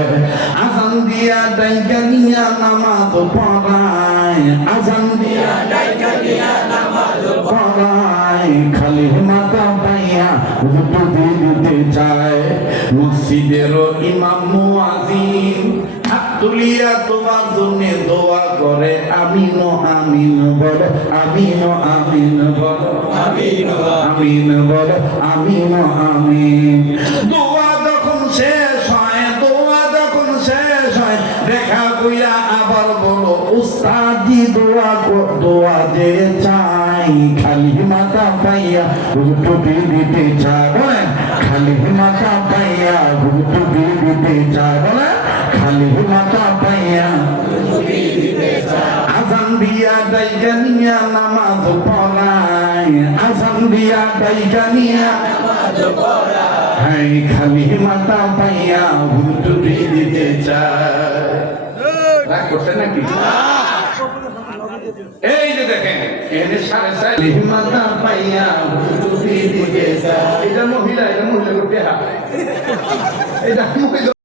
আজান দিয়া ডাইকানিয়া নামাজ পড়ায়, আজান দিয়া ডাইকানিয়া নামাজ পড়ায়, খালি মাথা পাইয়া হুজুর ডুবে দিতে চায়। মসজিদের ইমাম মুয়াজ্জিন হাত তুলিয়া তোমার জন্য দোয়া করে, আমিন আমিন বলো, আমিন আমিন বলো, আমিন আমিন বলো, আমিন আমিন। দোয়া যখন শেষ হয়, দোয়া যখন শেষ হয়, দেখা কইরা আবার বলো, উস্তাদি দোয়া দোয়া যে চাই, খালি মাথা পাইয়া হুজুর ডুবে দিতে চায়। বলেন, খালি মাথা পাইয়া হুজুর ডুবে দিতে চায়। বলেন, খালি মাথা পাইয়া আজান দিয়া ডাইকানিয়া নামাজ পড়ায়, আজান দিয়া ডাইকানিয়া নামাজ পড়ায়, হ্যাঁ খালি মাথা পাইয়া হুজুর ডুবে দিতে চায়। রাগ করছে নাকি? এই যে দেখেন, এখানে 4:30 মাথা পাইয়া হুজুর ডুবে দিতে চায়। এটা মহিলা করতে হা, এটা মহিলা।